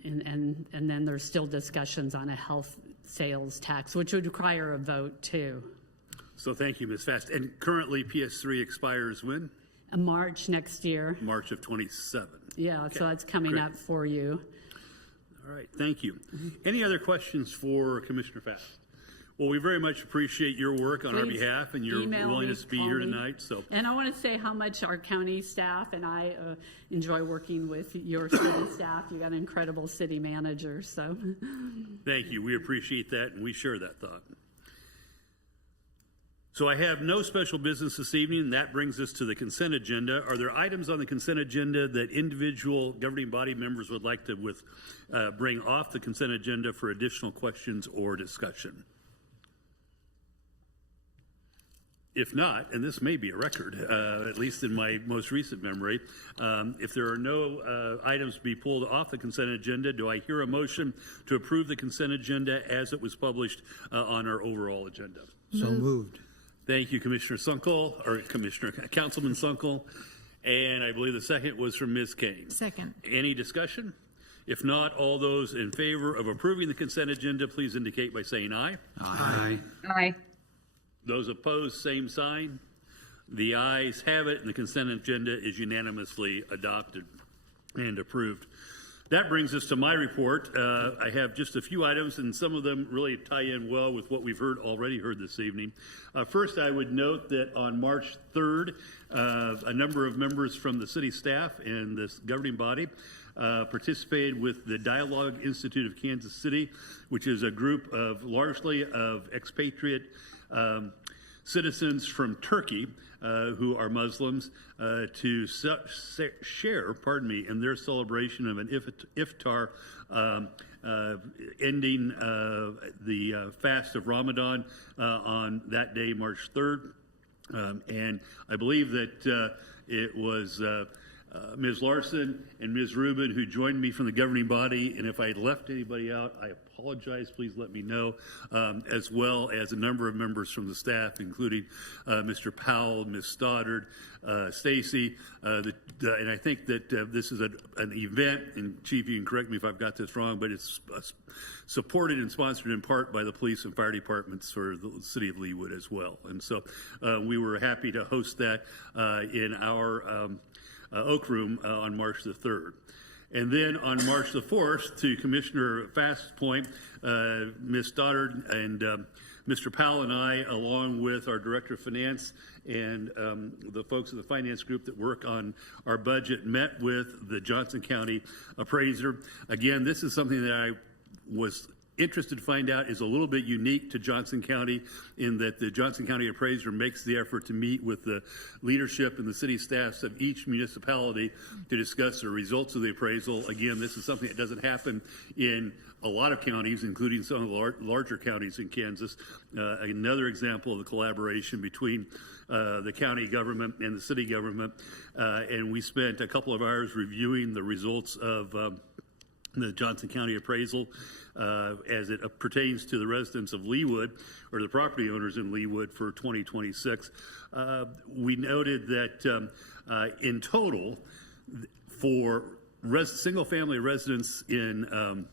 And then there's still discussions on a health sales tax, which would require a vote too. So thank you, Ms. Fast. And currently PS3 expires when? March next year. March of 27. Yeah, okay. So that's coming up for you. All right, thank you. Any other questions for Commissioner Fast? Well, we very much appreciate your work on our behalf and your willingness to be here tonight. And I want to say how much our county staff and I enjoy working with your city staff. You got an incredible city manager. So thank you. We appreciate that, and we share that thought. So I have no special business this evening. That brings us to the consent agenda. Are there items on the consent agenda that individual governing body members would like to bring off the consent agenda for additional questions or discussion? If not, and this may be a record, at least in my most recent memory, if there are no items to be pulled off the consent agenda, do I hear a motion to approve the consent agenda as it was published on our overall agenda? So moved. Thank you, Commissioner Sunkel, or Councilman Sunkel. And I believe the second was from Ms. Kane. Second. Any discussion? If not, all those in favor of approving the consent agenda, please indicate by saying aye. Aye. Aye. Those opposed, same sign. The ayes have it, and the consent agenda is unanimously adopted and approved. That brings us to my report. I have just a few items, and some of them really tie in well with what we've already heard this evening. First, I would note that on March 3rd, a number of members from the city staff and this governing body participated with the Dialogue Institute of Kansas City, which is a group of largely of expatriate citizens from Turkey who are Muslims to share, in their celebration of an iftar ending the fast of Ramadan on that day, March 3rd. And I believe that it was Ms. Larson and Ms. Rubin who joined me from the governing body, and if I left anybody out, I apologize. Please let me know, as well as a number of members from the staff, including Mr. Powell, Ms. Stoddard, Stacy, and I think that this is an event, and Chief, you can correct me if I've got this wrong, but it's supported and sponsored in part by the police and fire departments for the City of Leawood as well. And so we were happy to host that in our Oak Room on March the 3rd. And then on March the 4th, to Commissioner Fast's point, Ms. Stoddard and Mr. Powell and I, along with our Director of Finance and the folks of the finance group that work on our budget, met with the Johnson County appraiser. Again, this is something that I was interested to find out is a little bit unique to Johnson County in that the Johnson County appraiser makes the effort to meet with the leadership and the city staffs of each municipality to discuss the results of the appraisal. Again, this is something that doesn't happen in a lot of counties, including some of the larger counties in Kansas. Another example of the collaboration between the county government and the city government. And we spent a couple of hours reviewing the results of the Johnson County appraisal as it pertains to the residents of Leawood, or the property owners in Leawood, for 2026. We noted that in total, for single-family residents in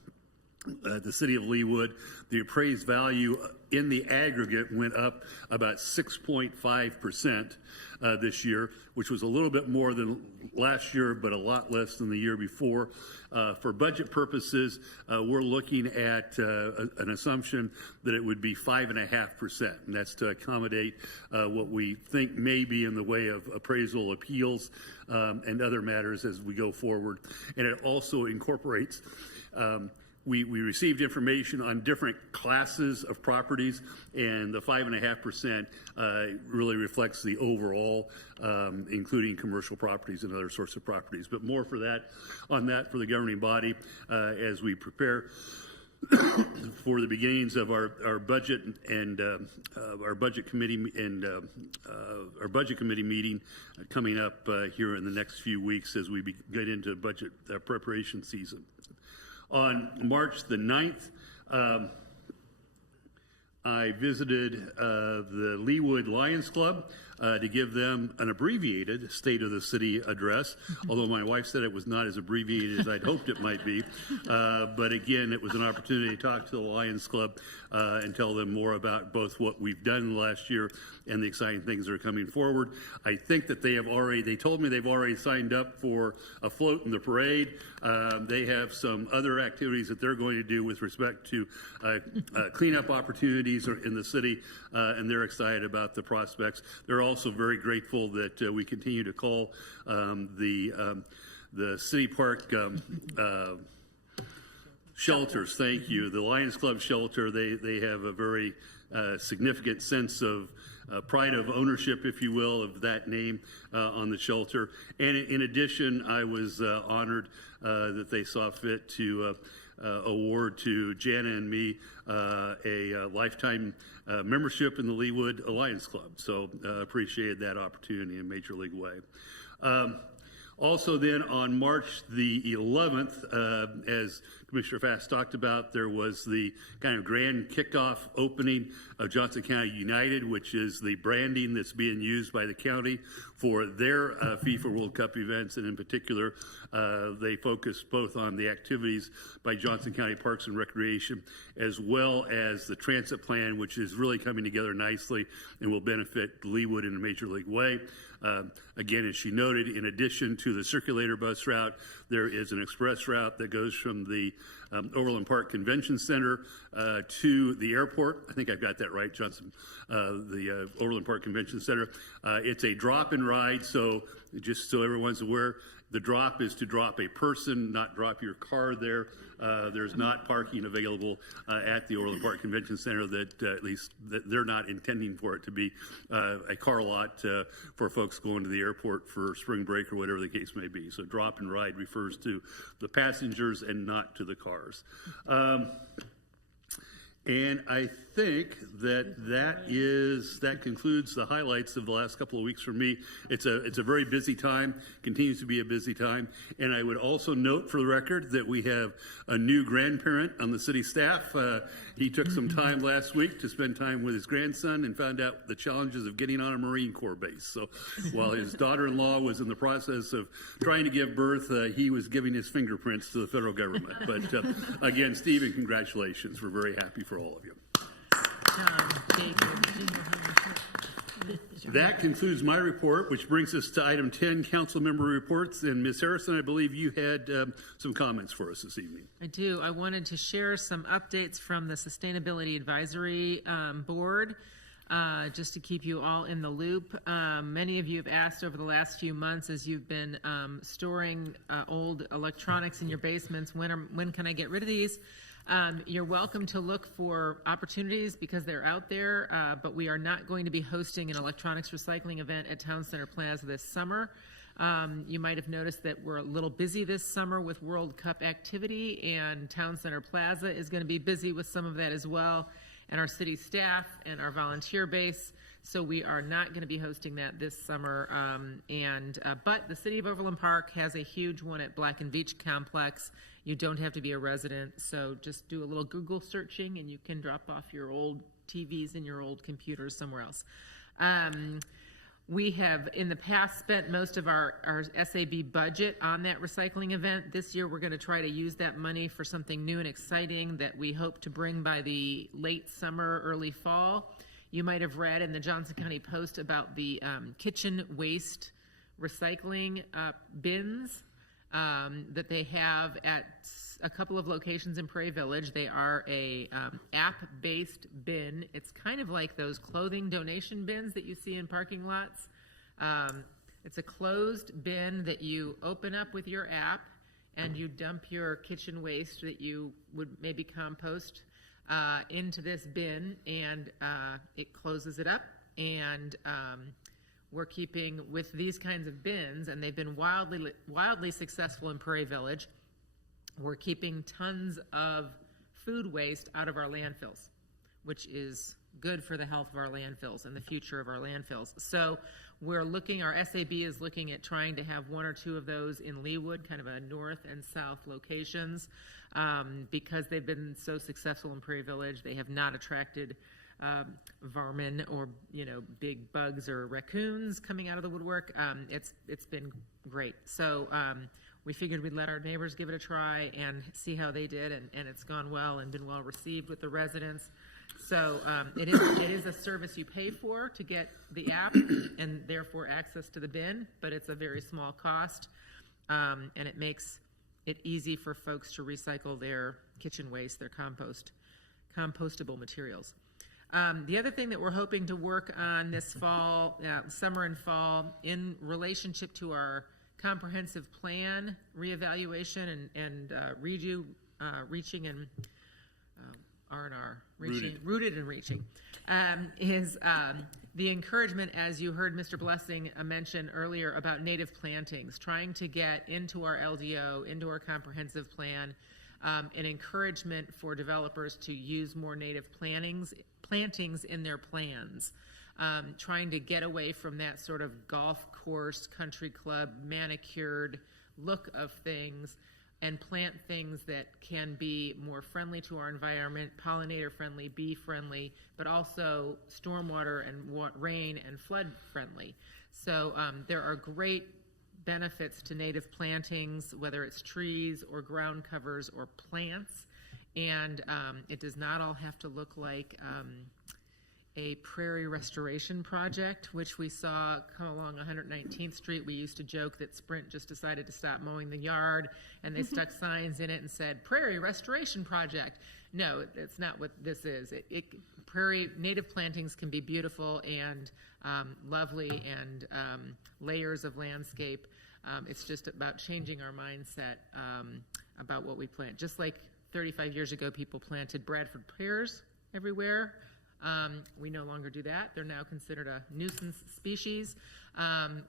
the city of Leawood, the appraised value in the aggregate went up about 6.5% this year, which was a little bit more than last year, but a lot less than the year before. For budget purposes, we're looking at an assumption that it would be 5.5%, and that's to accommodate what we think may be in the way of appraisal appeals and other matters as we go forward. And it also incorporates we received information on different classes of properties, and the 5.5% really reflects the overall, including commercial properties and other sorts of properties. But more for that for the governing body as we prepare for the beginnings of our budget and our budget committee and our budget committee meeting coming up here in the next few weeks as we get into budget preparation season. On March the 9th, I visited the Leawood Lions Club to give them an abbreviated State of the City address, although my wife said it was not as abbreviated as I'd hoped it might be. But again, it was an opportunity to talk to the Lions Club and tell them more about both what we've done last year and the exciting things that are coming forward. I think that they told me they've already signed up for a float in the parade. They have some other activities that they're going to do with respect to cleanup opportunities in the city, and they're excited about the prospects. They're also very grateful that we continue to call the City Park shelters. Thank you. The Lions Club shelter, they have a very significant sense of pride of ownership, if you will, of that name on the shelter. And in addition, I was honored that they saw fit to award to Jana and me a lifetime membership in the Leawood Alliance Club. So appreciated that opportunity in a major league way. Also then on March the 11th, as Commissioner Fass talked about, there was the kind of grand kickoff opening of Johnson County United, which is the branding that's being used by the county for their FIFA World Cup events. And in particular, they focus both on the activities by Johnson County Parks and Recreation, as well as the transit plan, which is really coming together nicely and will benefit Leawood in a major league way. Again, as she noted, in addition to the circulator bus route, there is an express route that goes from the Overland Park Convention Center to the airport. I think I've got that right, Johnson, the Overland Park Convention Center. It's a drop and ride, so just so everyone's aware, the drop is to drop a person, not drop your car there. There's not parking available at the Overland Park Convention Center that at least that they're not intending for it to be a car lot for folks going to the airport for spring break or whatever the case may be. So drop and ride refers to the passengers and not to the cars. And I think that concludes the highlights of the last couple of weeks for me. It's a very busy time, continues to be a busy time. And I would also note for the record that we have a new grandparent on the city staff. He took some time last week to spend time with his grandson and found out the challenges of getting on a Marine Corps base. So while his daughter-in-law was in the process of trying to give birth, he was giving his fingerprints to the federal government. But again, Stephen, congratulations. We're very happy for all of you. That concludes my report, which brings us to item 10, council member reports. And Ms. Harrison, I believe you had some comments for us this evening. I do. I wanted to share some updates from the Sustainability Advisory Board, just to keep you all in the loop. Many of you have asked over the last few months, as you've been storing old electronics in your basements, when can I get rid of these? You're welcome to look for opportunities because they're out there, but we are not going to be hosting an electronics recycling event at Town Center Plaza this summer. You might have noticed that we're a little busy this summer with World Cup activity, and Town Center Plaza is going to be busy with some of that as well, and our city staff and our volunteer base. So we are not going to be hosting that this summer. But the City of Overland Park has a huge one at Black and Beach Complex. You don't have to be a resident, so just do a little Google searching and you can drop off your old TVs and your old computers somewhere else. We have in the past spent most of our SAB budget on that recycling event. This year we're going to try to use that money for something new and exciting that we hope to bring by the late summer, early fall. You might have read in the Johnson County Post about the kitchen waste recycling bins that they have at a couple of locations in Prairie Village. They are a app-based bin. It's kind of like those clothing donation bins that you see in parking lots. It's a closed bin that you open up with your app and you dump your kitchen waste that you would maybe compost into this bin, and it closes it up. And we're keeping with these kinds of bins, and they've been wildly successful in Prairie Village. We're keeping tons of food waste out of our landfills, which is good for the health of our landfills and the future of our landfills. So we're looking, our SAB is looking at trying to have one or two of those in Leawood, kind of a north and south locations, because they've been so successful in Prairie Village. They have not attracted varmin or big bugs or raccoons coming out of the woodwork. It's been great. So we figured we'd let our neighbors give it a try and see how they did, and it's gone well and been well received with the residents. So it is a service you pay for to get the app and therefore access to the bin, but it's a very small cost, and it makes it easy for folks to recycle their kitchen waste, their compostable materials. The other thing that we're hoping to work on this fall, summer and fall, in relationship to our comprehensive plan reevaluation and redo, reaching and R&R, rooted and reaching, is the encouragement, as you heard Mr. Blessing mention earlier about native plantings, trying to get into our LDO, into our comprehensive plan, an encouragement for developers to use more native plantings in their plans, trying to get away from that sort of golf course, country club, manicured look of things, and plant things that can be more friendly to our environment, pollinator friendly, bee friendly, but also stormwater and rain and flood friendly. So there are great benefits to native plantings, whether it's trees or ground covers or plants, and it does not all have to look like a prairie restoration project, which we saw come along 119th Street. We used to joke that Sprint just decided to stop mowing the yard, and they stuck signs in it and said, prairie restoration project. No, it's not what this is. Prairie native plantings can be beautiful and lovely and layers of landscape. It's just about changing our mindset about what we plant. Just like 35 years ago, people planted Bradford pears everywhere. We no longer do that. They're now considered a nuisance species.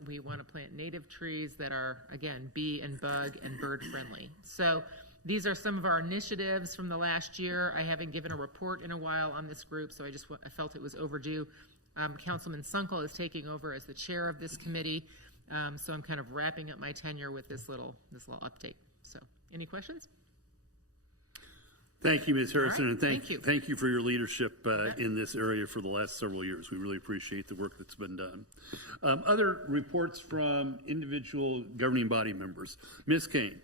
We want to plant native trees that are, again, bee and bug and bird friendly. So these are some of our initiatives from the last year. I haven't given a report in a while on this group, so I felt it was overdue. Councilman Sunkel is taking over as the chair of this committee, so I'm kind of wrapping up my tenure with this little update. So, any questions? Thank you, Ms. Harrison, and thank you. thank you for your leadership in this area for the last several years. We really appreciate the work that's been done. Other reports from individual governing body members. Ms. Kane.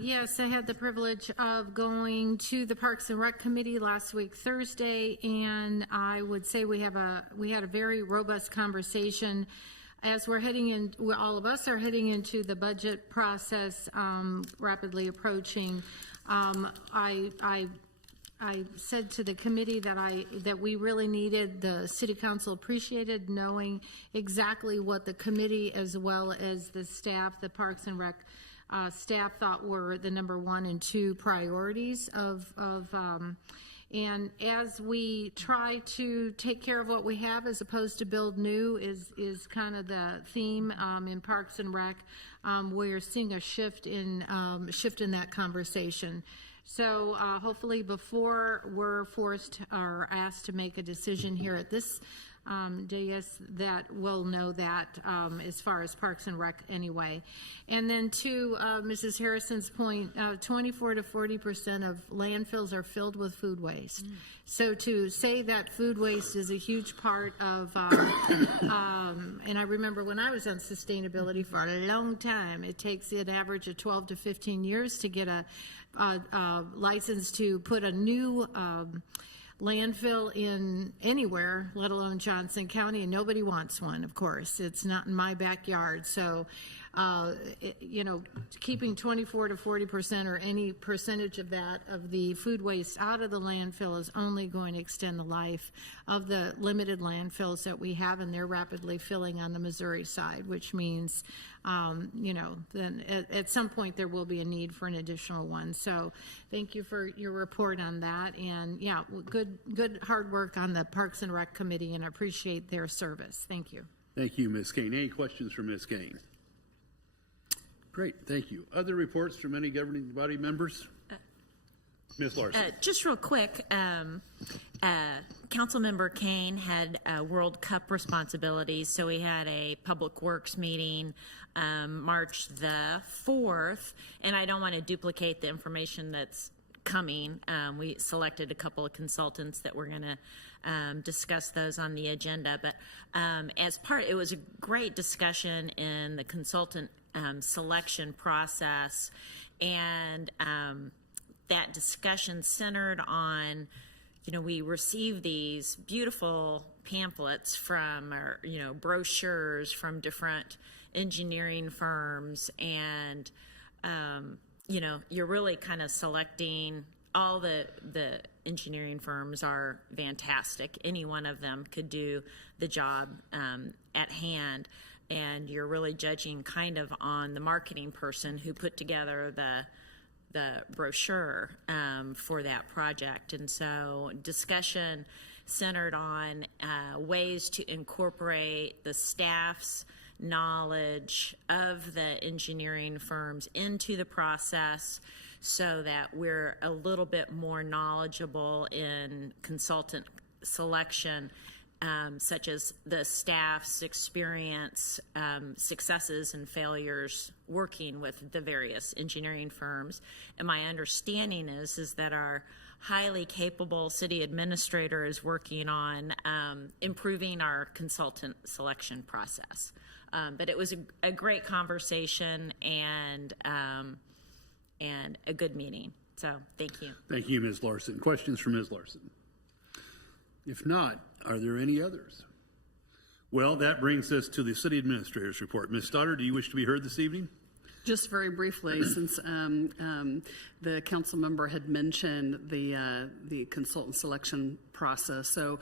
Yes, I had the privilege of going to the Parks and Rec Committee last week, Thursday, and I would say we had a very robust conversation. As we're heading in, all of us are heading into the budget process, rapidly approaching. I said to the committee that we really needed, the city council appreciated knowing exactly what the committee as well as the staff, the Parks and Rec staff thought were the number 1 and 2 priorities and as we try to take care of what we have as opposed to build new is kind of the theme in Parks and Rec. We're seeing a shift in that conversation. So hopefully before we're forced or asked to make a decision here at this dais, that we'll know that as far as Parks and Rec anyway. And then to Mrs. Harrison's point, 24 to 40% of landfills are filled with food waste. So to say that food waste is a huge part of, and I remember when I was on sustainability for a long time, it takes an average of 12 to 15 years to get a license to put a new landfill in anywhere, let alone Johnson County, and nobody wants one, of course. It's not in my backyard. So, keeping 24 to 40% or any percentage of that, of the food waste out of the landfill is only going to extend the life of the limited landfills that we have, and they're rapidly filling on the Missouri side, which means, then at some point there will be a need for an additional one. So thank you for your report on that. And yeah, good hard work on the Parks and Rec Committee, and I appreciate their service. Thank you. Thank you, Ms. Kane. Any questions for Ms. Kane? Great, thank you. Other reports from any governing body members? Ms. Larson. Just real quick, Councilmember Kane had World Cup responsibilities, so we had a Public Works meeting March the 4th, and I don't want to duplicate the information that's coming. We selected a couple of consultants that we're going to discuss those on the agenda, but it was a great discussion in the consultant selection process, and that discussion centered on, we receive these beautiful pamphlets from, or, brochures from different engineering firms, and, you're really kind of selecting. All the engineering firms are fantastic. Any one of them could do the job at hand, and you're really judging kind of on the marketing person who put together the brochure for that project. And so discussion centered on ways to incorporate the staff's knowledge of the engineering firms into the process so that we're a little bit more knowledgeable in consultant selection, such as the staff's experience, successes and failures working with the various engineering firms. And my understanding is that our highly capable city administrator is working on improving our consultant selection process. But it was a great conversation and a good meeting. So thank you. Thank you, Ms. Larson. Questions for Ms. Larson? If not, are there any others? Well, that brings us to the city administrator's report. Ms. Stoddard, do you wish to be heard this evening? Just very briefly, since the council member had mentioned the consultant selection process. So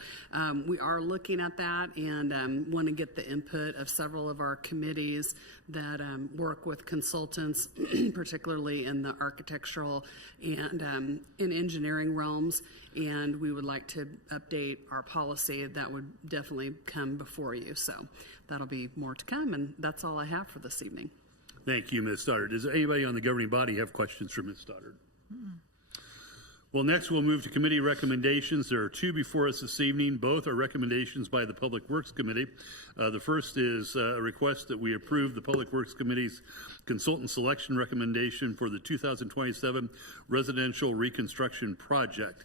we are looking at that and want to get the input of several of our committees that work with consultants, particularly in the architectural and in engineering realms. And we would like to update our policy. That would definitely come before you. So that'll be more to come. And that's all I have for this evening. Thank you, Ms. Stoddard. Does anybody on the governing body have questions for Ms. Stoddard? Well, next we'll move to committee recommendations. There are two before us this evening. Both are recommendations by the Public Works Committee. The first is a request that we approve the Public Works Committee's consultant selection recommendation for the 2027 residential reconstruction project.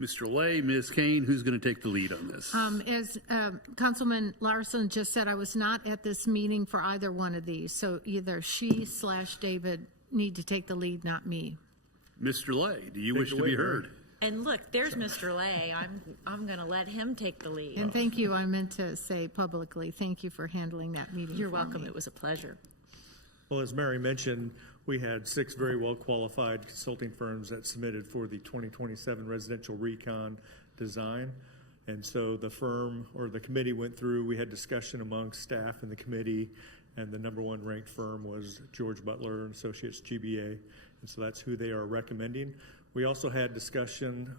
Mr. Lay, Ms. Kane, who's going to take the lead on this? As Councilman Larson just said, I was not at this meeting for either one of these, so either she/David need to take the lead, not me. Mr. Lay, do you wish to be heard? And look, there's Mr. Lay. I'm going to let him take the lead. And thank you, I meant to say publicly, thank you for handling that meeting. You're for welcome. me. It was a pleasure. Well, as Mary mentioned, we had 6 very well-qualified consulting firms that submitted for the 2027 residential recon design. And so the firm or the committee went through, we had discussion among staff and the committee, and the number 1 ranked firm was George Butler and Associates GBA. And so that's who they are recommending. We also had discussion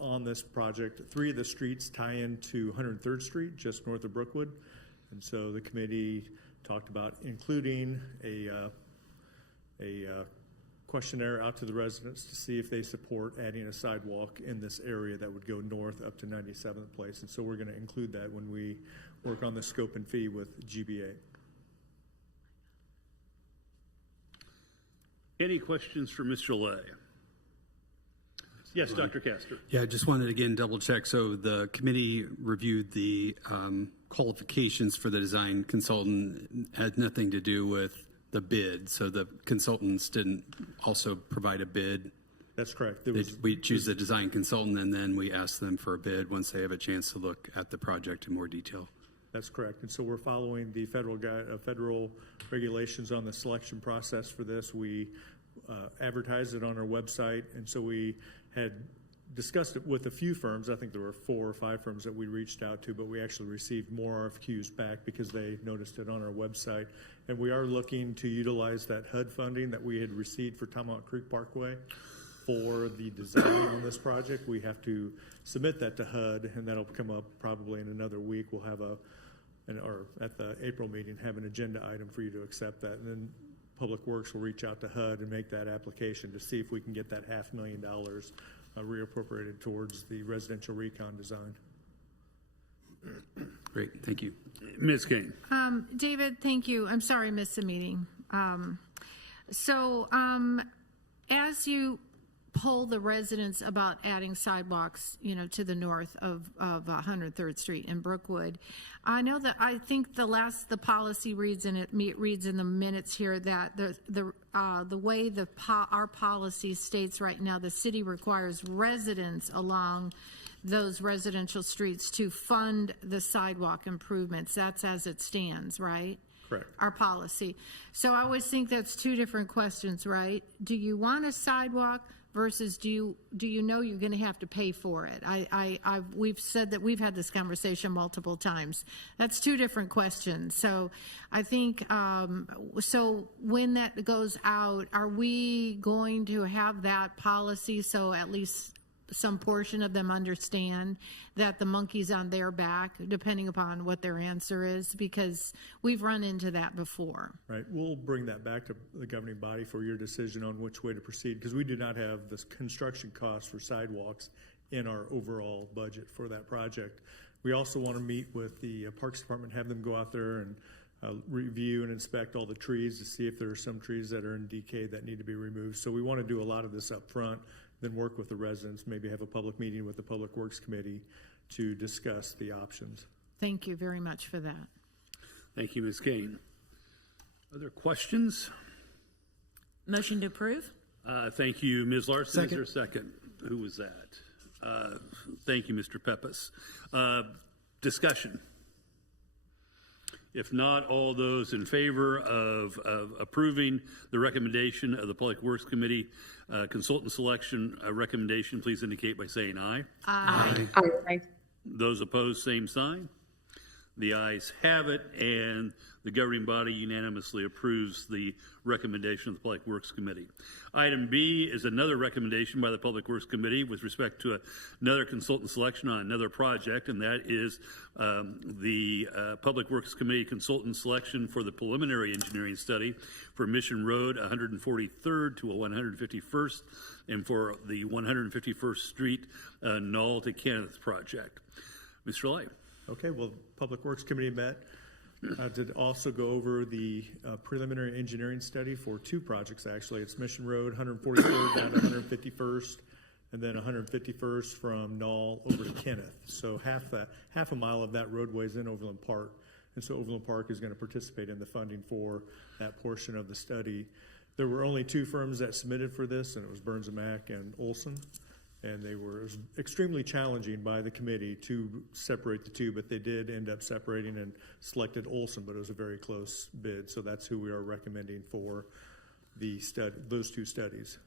on this project. 3 of the streets tie into 103rd Street, just north of Brookwood. And so the committee talked about including a questionnaire out to the residents to see if they support adding a sidewalk in this area that would go north up to 97th Place. And so we're going to include that when we work on the scope and fee with GBA. Any questions for Mr. Lay? Yes, Dr. Castor. Yeah, I just wanted to again double check. So the committee reviewed the qualifications for the design consultant. It had nothing to do with the bid. So the consultants didn't also provide a bid. That's correct. We choose the design consultant and then we ask them for a bid once they have a chance to look at the project in more detail. That's correct. And so we're following the federal regulations on the selection process for this. We advertised it on our website, and so we had discussed it with a few firms. I think there were 4 or 5 firms that we reached out to, but we actually received more RFQs back because they noticed it on our website. And we are looking to utilize that HUD funding that we had received for Tomahawk Creek Parkway for the design on this project. We have to submit that to HUD, and that'll come up probably in another week. We'll have or at the April meeting, have an agenda item for you to accept that. And then Public Works will reach out to HUD and make that application to see if we can get that $500,000 reappropriated towards the residential recon design. Great, thank you. Ms. Kane. David, thank you. I'm sorry I missed the meeting. As you poll the residents about adding sidewalks, to the north of 103rd Street in Brookwood, I think the policy reads, and it reads in the minutes here, that the way our policy states right now, the city requires residents along those residential streets to fund the sidewalk improvements. That's as it stands, right? Correct. Our policy. So I always think that's 2 different questions, right? Do you want a sidewalk versus do you know you're going to have to pay for it? We've said that we've had this conversation multiple times. That's 2 different questions. So I think, so when that goes out, are we going to have that policy so at least some portion of them understand that the monkey's on their back, depending upon what their answer is, because we've run into that before. Right. We'll bring that back to the governing body for your decision on which way to proceed, because we do not have this construction cost for sidewalks in our overall budget for that project. We also want to meet with the Parks Department, have them go out there and review and inspect all the trees to see if there are some trees that are in decay that need to be removed. So we want to do a lot of this up front, then work with the residents, maybe have a public meeting with the Public Works Committee to discuss the options. Thank you very much for that. Thank you, Ms. Kane. Other questions? Motion to approve? Thank you, Ms. Larson. Second. Is there a second? Who was that? Thank you, Mr. Peppas. Discussion. If not, all those in favor of approving the recommendation of the Public Works Committee consultant selection recommendation, please indicate by saying aye. Aye. Aye. Those opposed, same sign. The ayes have it, and the governing body unanimously approves the recommendation of the Public Works Committee. Item B is another recommendation by the Public Works Committee with respect to another consultant selection on another project, and that is the Public Works Committee consultant selection for the preliminary engineering study for Mission Road 143rd to 151st, and for the 151st Street Knoll to Kenneth project. Mr. Light. Okay, well, Public Works Committee met to also go over the preliminary engineering study for two projects, actually. It's Mission Road, 143rd down to 151st, and then 151st from Knoll over to Kenneth. So half a mile of that roadway is in Overland Park, and so Overland Park is going to participate in the funding for that portion of the study. There were only two firms that submitted for this, and it was Burns & Mack and Olson. And they were extremely challenging by the committee to separate the two, but they did end up separating and selected Olson, but it was a very close bid. So that's who we are recommending for the those two studies.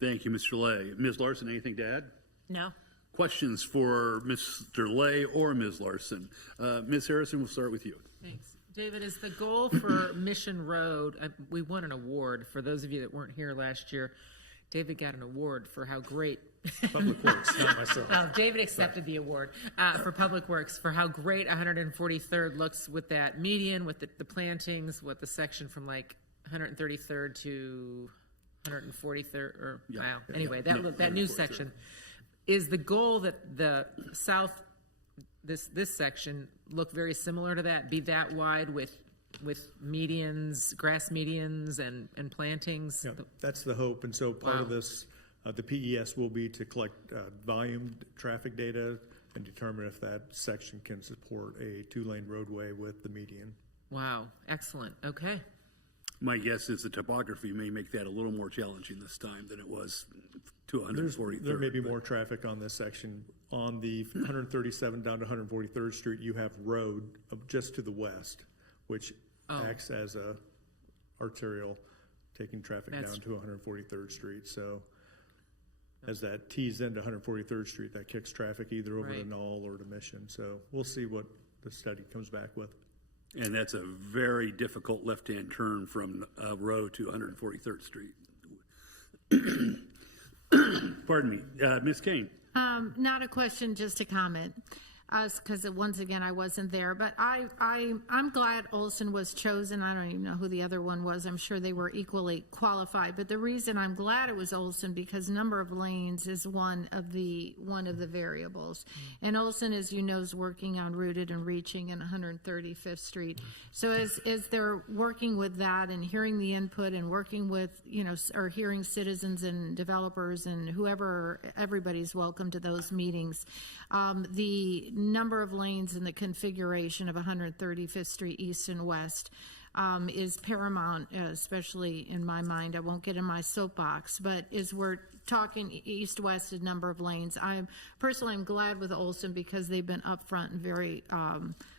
Thank you, Mr. Lay. Ms. Larson, anything to add? No. Questions for Mr. Lay or Ms. Larson? Ms. Harrison, we'll start with you. Thanks. David, is the goal for Mission Road, we won an award. For those of you that weren't here last year, David got an award for how great Public Works, not myself. Oh, David accepted the award for Public Works for how great 143rd looks with that median, with the plantings, with the section from like 133rd to 143rd, or Yeah. wow. Anyway, that new section is the goal that the south this section look very similar to that, be that wide with medians, grass medians, and plantings. Yeah, that's the hope. And so part of this, the PES will be to collect volume traffic data and determine if that section can support a two-lane roadway with the median. Wow, excellent. Okay. My guess is the topography may make that a little more challenging this time than it was to 143rd. There may be more traffic on this section. On the 137 down to 143rd Street, you have road just to the west, which acts as a arterial taking traffic down to 143rd Street. So as that tees into 143rd Street, that kicks traffic either over to Knoll or to Mission. So we'll see what the study comes back with. And that's a very difficult left-hand turn from Row to 143rd Street. Pardon me. Ms. Kane. Not a question, just a comment. Because once again, I wasn't there, but I'm glad Olson was chosen. I don't even know who the other one was. I'm sure they were equally qualified. But the reason I'm glad it was Olson, because number of lanes is one of the variables. And Olson, as you know, is working on Rooted and Reaching in 135th Street. So as they're working with that and hearing the input and working with, or hearing citizens and developers and whoever, everybody's welcome to those meetings. The number of lanes and the configuration of 135th Street East and West is paramount, especially in my mind. I won't get in my soapbox, but as we're talking east-west a number of lanes, I'm glad with Olson because they've been upfront and very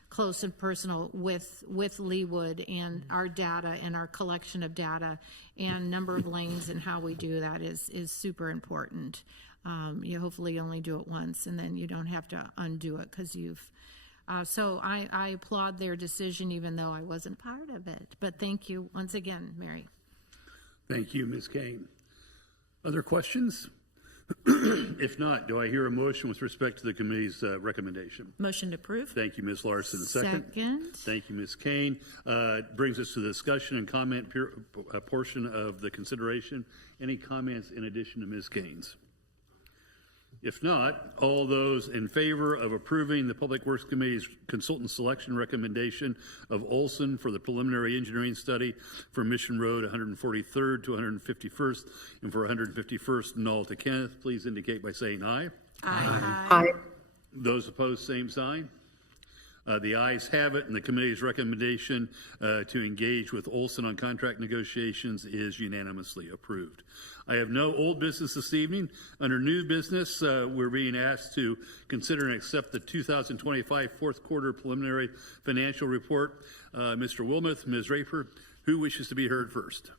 close and personal with Leawood and our data and our collection of data, and number of lanes and how we do that is super important. You hopefully only do it once, and then you don't have to undo it because you've. So I applaud their decision, even though I wasn't part of it. But thank you once again, Mary. Thank you, Ms. Kane. Other questions? If not, do I hear a motion with respect to the committee's recommendation? Motion to approve? Thank you, Ms. Larson. Second. Second. Thank you, Ms. Kane. Brings us to the discussion and comment portion of the consideration. Any comments in addition to Ms. Kane's? If not, all those in favor of approving the Public Works Committee's consultant selection recommendation of Olson for the preliminary engineering study for Mission Road 143rd to 151st and for 151st Knoll to Kenneth, please indicate by saying aye. Aye. Aye. Those opposed, same sign. The ayes have it, and the committee's recommendation to engage with Olson on contract negotiations is unanimously approved. I have no old business this evening. Under new business, we're being asked to consider and accept the 2025 fourth quarter preliminary financial report. Mr. Wilmoth, Ms. Raper, who wishes to be heard first?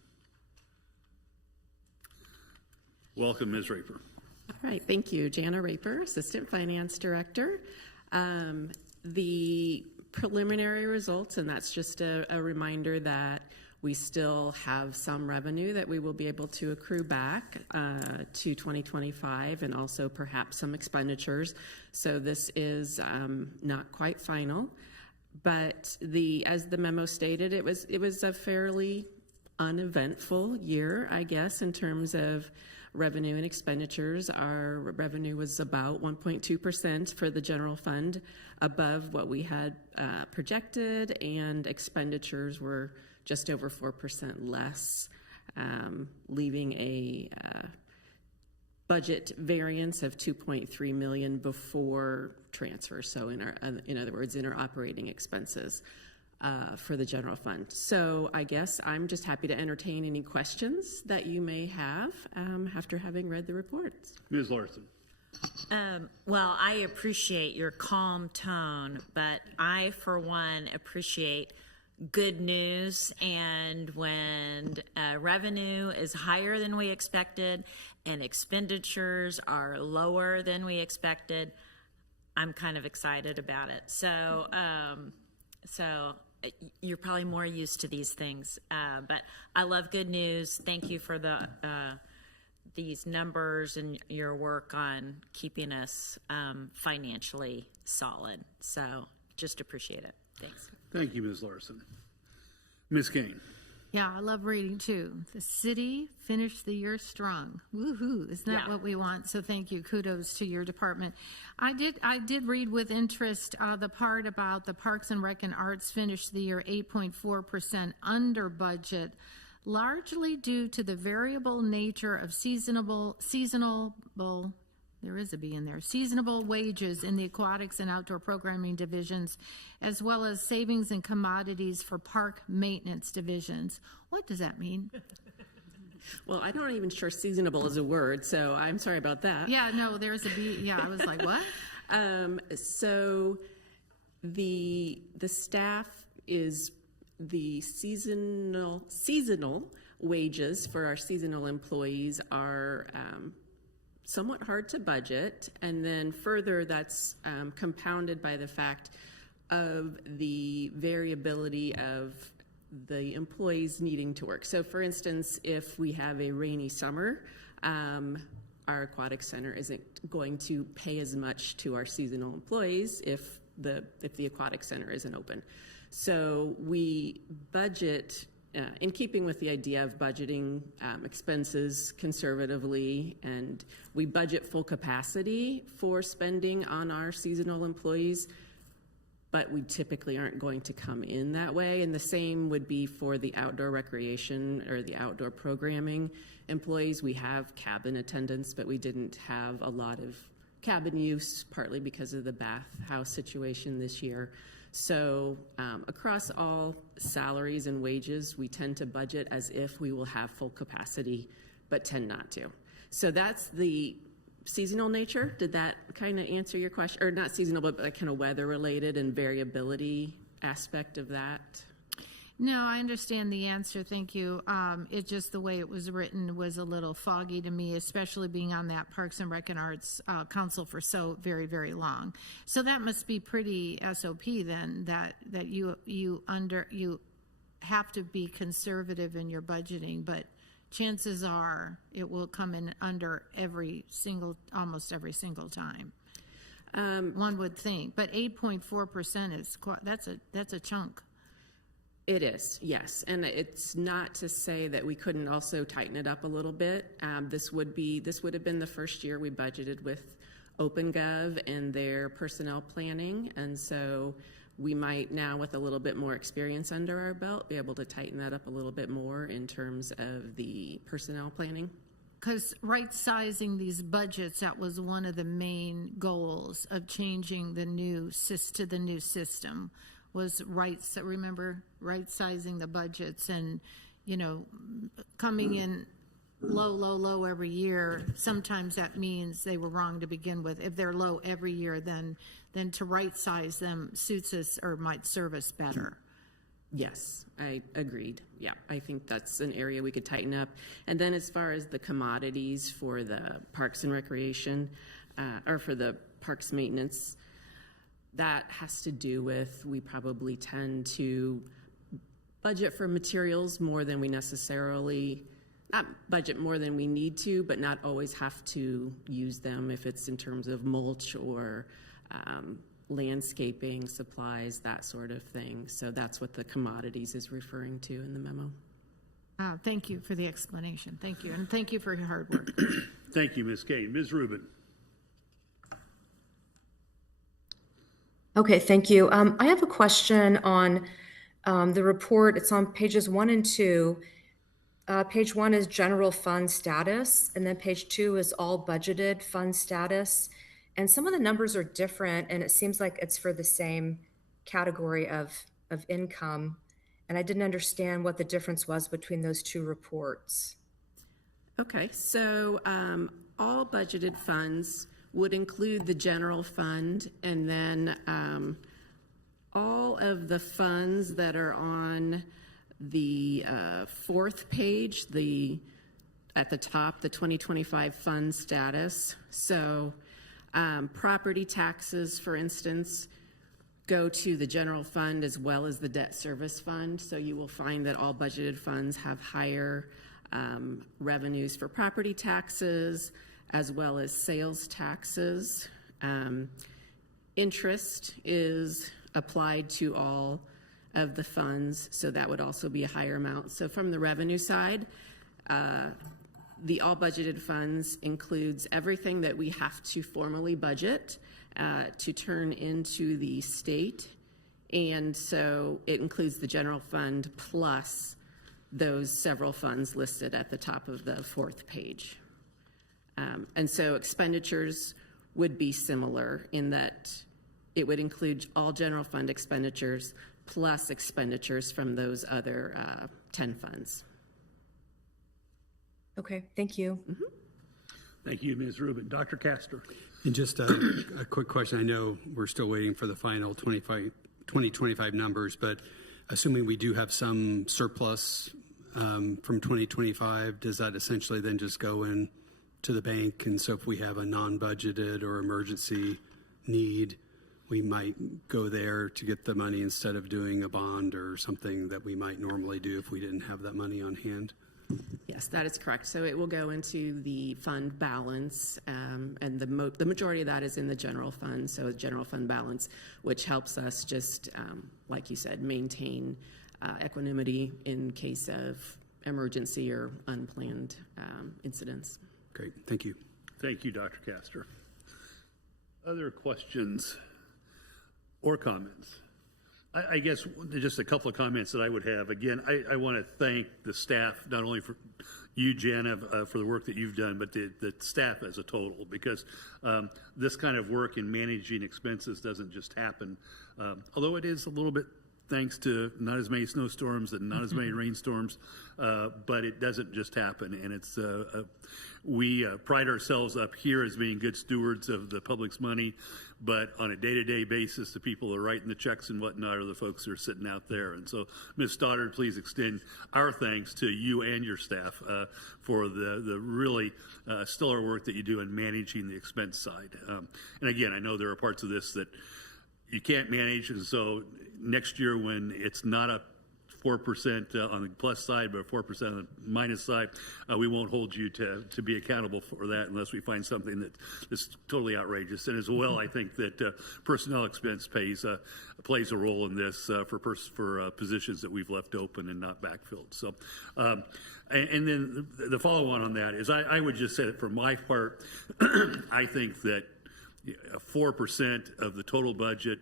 Welcome, Ms. Raper. All right, thank you. Jana Raper, Assistant Finance Director. The preliminary results, and that's just a reminder that we still have some revenue that we will be able to accrue back to 2025, and also perhaps some expenditures. So this is not quite final, but as the memo stated, it was a fairly uneventful year, I guess, in terms of revenue and expenditures. Our revenue was about 1.2% for the general fund above what we had projected, and expenditures were just over 4% less, leaving a budget variance of $2.3 million before transfer. So in other words, in our operating expenses for the general fund. So I guess I'm just happy to entertain any questions that you may have after having read the reports. Ms. Larson. Well, I appreciate your calm tone, but I, for one, appreciate good news. And when revenue is higher than we expected and expenditures are lower than we expected, I'm kind of excited about it. So you're probably more used to these things, but I love good news. Thank you for these numbers and your work on keeping us financially solid. So just appreciate it. Thanks. Thank you, Ms. Larson. Ms. Kane. Yeah, I love reading too. The city finished the year strong. Woohoo! Isn't that what we want? So thank you. Kudos to your department. I did read with interest the part about the Parks and Rec and Arts finished the year 8.4% under budget, largely due to the variable nature of seasonable wages in the aquatics and outdoor programming divisions, as well as savings in commodities for park maintenance divisions. What does that mean? Well, I'm not even sure seasonable is a word, so I'm sorry about that. Yeah, no, there's a B. Yeah, I was like, what? So the staff is the seasonal wages for our seasonal employees are somewhat hard to budget, and then further that's compounded by the fact of the variability of the employees needing to work. So for instance, if we have a rainy summer, our aquatic center isn't going to pay as much to our seasonal employees if the aquatic center isn't open. So we budget in keeping with the idea of budgeting expenses conservatively, and we budget full capacity for spending on our seasonal employees, but we typically aren't going to come in that way. And the same would be for the outdoor recreation or the outdoor programming employees. We have cabin attendants, but we didn't have a lot of cabin use, partly because of the bathhouse situation this year. So across all salaries and wages, we tend to budget as if we will have full capacity, but tend not to. So that's the seasonal nature. Did that kind of answer your question? Or not seasonal, but kind of weather related and variability aspect of that? No, I understand the answer. Thank you. It's just the way it was written was a little foggy to me, especially being on that Parks and Rec and Arts Council for so very, very long. So that must be pretty SOP then, that you have to be conservative in your budgeting, but chances are it will come in under almost every single time. One would think, but 8.4% is that's a chunk. It is, yes, and it's not to say that we couldn't also tighten it up a little bit. This would have been the first year we budgeted with OpenGov and their personnel planning, and so we might now, with a little bit more experience under our belt, be able to tighten that up a little bit more in terms of the personnel planning. Because right-sizing these budgets, that was one of the main goals of changing the new to the new system, was right-sizing the budgets, and, coming in low every year. Sometimes that means they were wrong to begin with. If they're low every year, then to right-size them suits us or might serve us better. Yes, I agreed. Yeah, I think that's an area we could tighten up. And then as far as the commodities for the Parks and Recreation, or for the Parks Maintenance, that has to do with, we probably tend to budget for materials more than we necessarily, not budget more than we need to, but not always have to use them if it's in terms of mulch or landscaping supplies, that sort of thing. So that's what the commodities is referring to in the memo. Thank you for the explanation. Thank you. And thank you for your hard work. Thank you, Ms. Kane. Ms. Rubin. Okay, thank you. I have a question on the report. It's on pages 1 and 2. Page 1 is general fund status, and then page 2 is all budgeted fund status. And some of the numbers are different, and it seems like it's for the same category of income. And I didn't understand what the difference was between those two reports. Okay, so all budgeted funds would include the general fund, and then all of the funds that are on the 4th page, at the top, the 2025 fund status. So property taxes, for instance, go to the general fund as well as the debt service fund. So you will find that all budgeted funds have higher revenues for property taxes as well as sales taxes. Interest is applied to all of the funds, so that would also be a higher amount. So from the revenue side, the all budgeted funds includes everything that we have to formally budget to turn into the state. And so it includes the general fund plus those several funds listed at the top of the 4th page. And so expenditures would be similar in that it would include all general fund expenditures plus expenditures from those other 10 funds. Okay, thank you. Mm-hmm. Thank you, Ms. Rubin. Dr. Castor. And just a quick question. I know we're still waiting for the final 2025 numbers, but assuming we do have some surplus from 2025, does that essentially then just go in to the bank? And so if we have a non-budgeted or emergency need, we might go there to get the money instead of doing a bond or something that we might normally do if we didn't have that money on hand? Yes, that is correct. So it will go into the fund balance, and the majority of that is in the general fund. So general fund balance, which helps us just, like you said, maintain equanimity in case of emergency or unplanned incidents. Great, thank you. Thank you, Dr. Castor. Other questions or comments? I guess just a couple of comments that I would have. Again, I want to thank the staff, not only for you, Jan, for the work that you've done, but the staff as a total, because this kind of work in managing expenses doesn't just happen. Although it is a little bit thanks to not as many snowstorms and not as many rainstorms, but it doesn't just happen. And it's we pride ourselves up here as being good stewards of the public's money, but on a day-to-day basis, the people who are writing the checks and whatnot are the folks who are sitting out there. And so, Ms. Stoddard, please extend our thanks to you and your staff for the really stellar work that you do in managing the expense side. And again, I know there are parts of this that you can't manage, and so next year when it's not a 4% on the plus side, but 4% on the minus side, we won't hold you to be accountable for that unless we find something that is totally outrageous. And as well, I think that personnel expense plays a role in this for positions that we've left open and not backfilled. So, and then the follow-on on that is I would just say that for my part, I think that 4% of the total budget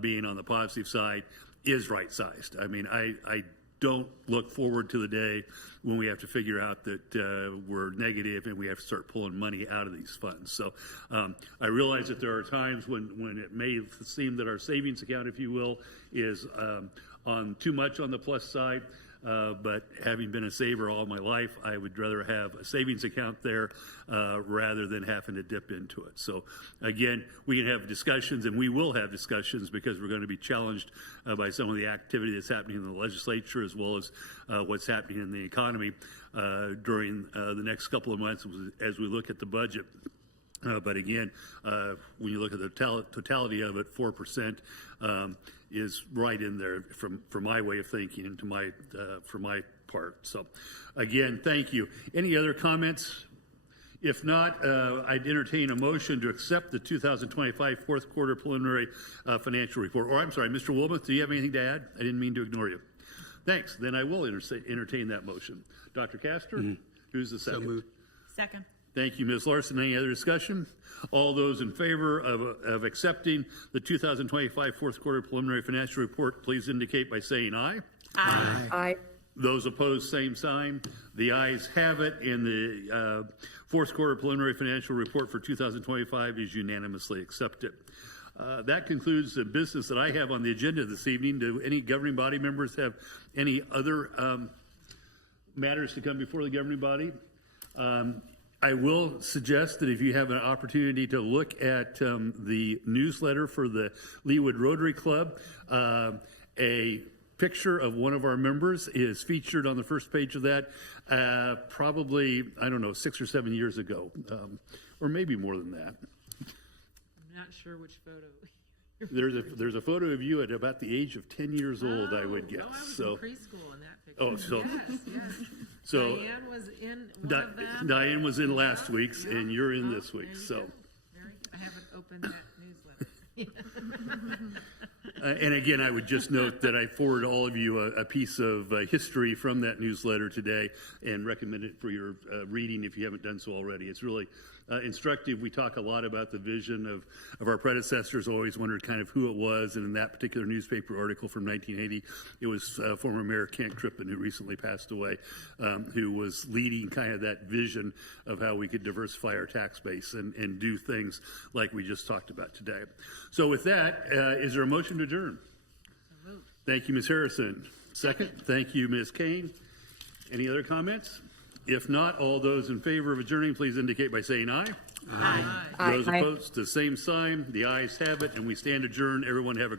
being on the positive side is right-sized. I mean, I don't look forward to the day when we have to figure out that we're negative and we have to start pulling money out of these funds. So I realize that there are times when it may seem that our savings account, if you will, is on too much on the plus side. But having been a saver all my life, I would rather have a savings account there rather than having to dip into it. So again, we can have discussions, and we will have discussions because we're going to be challenged by some of the activity that's happening in the legislature as well as what's happening in the economy during the next couple of months as we look at the budget. But again, when you look at the totality of it, 4% is right in there from my way of thinking and for my part. So again, thank you. Any other comments? If not, I'd entertain a motion to accept the 2025 fourth quarter preliminary financial report. Or I'm sorry, Mr. Wilmoth, do you have anything to add? I didn't mean to ignore you. Thanks. Then I will entertain that motion. Dr. Castor, who's the second? So moved. Second. Thank you, Ms. Larson. Any other discussion? All those in favor of accepting the 2025 fourth quarter preliminary financial report, please indicate by saying aye. Aye. Aye. Those opposed, same sign. The ayes have it, and the fourth quarter preliminary financial report for 2025 is unanimously accepted. That concludes the business that I have on the agenda this evening. Do any governing body members have any other matters to come before the governing body? I will suggest that if you have an opportunity to look at the newsletter for the Leawood Rotary Club, a picture of one of our members is featured on the first page of that, probably, I don't know, 6 or 7 years ago, or maybe more than that. I'm not sure which photo. There's a photo of you at about the age of 10 years old, I would guess. I was so. in preschool in that picture. Oh, so yes. So Diane was in one of them. Diane was in last week's, and you're in this week. So, I haven't opened that newsletter. and again, I would just note that I forward all of you a piece of history from that newsletter today, and recommend it for your reading if you haven't done so already. It's really instructive. We talk a lot about the vision of our predecessors. Always wondered kind of who it was, and in that particular newspaper article from 1980, it was former Mayor Kent Crippen, who recently passed away, who was leading kind of that vision of how we could diversify our tax base and do things like we just talked about today. So with that, is there a motion to adjourn? Thank you, Ms. Harrison. Second. Thank you, Ms. Kane. Any other comments? If not, all those in favor of adjourning, please indicate by saying aye. Aye. Those opposed, the same sign. The ayes have it, and we stand adjourned. Everyone have a great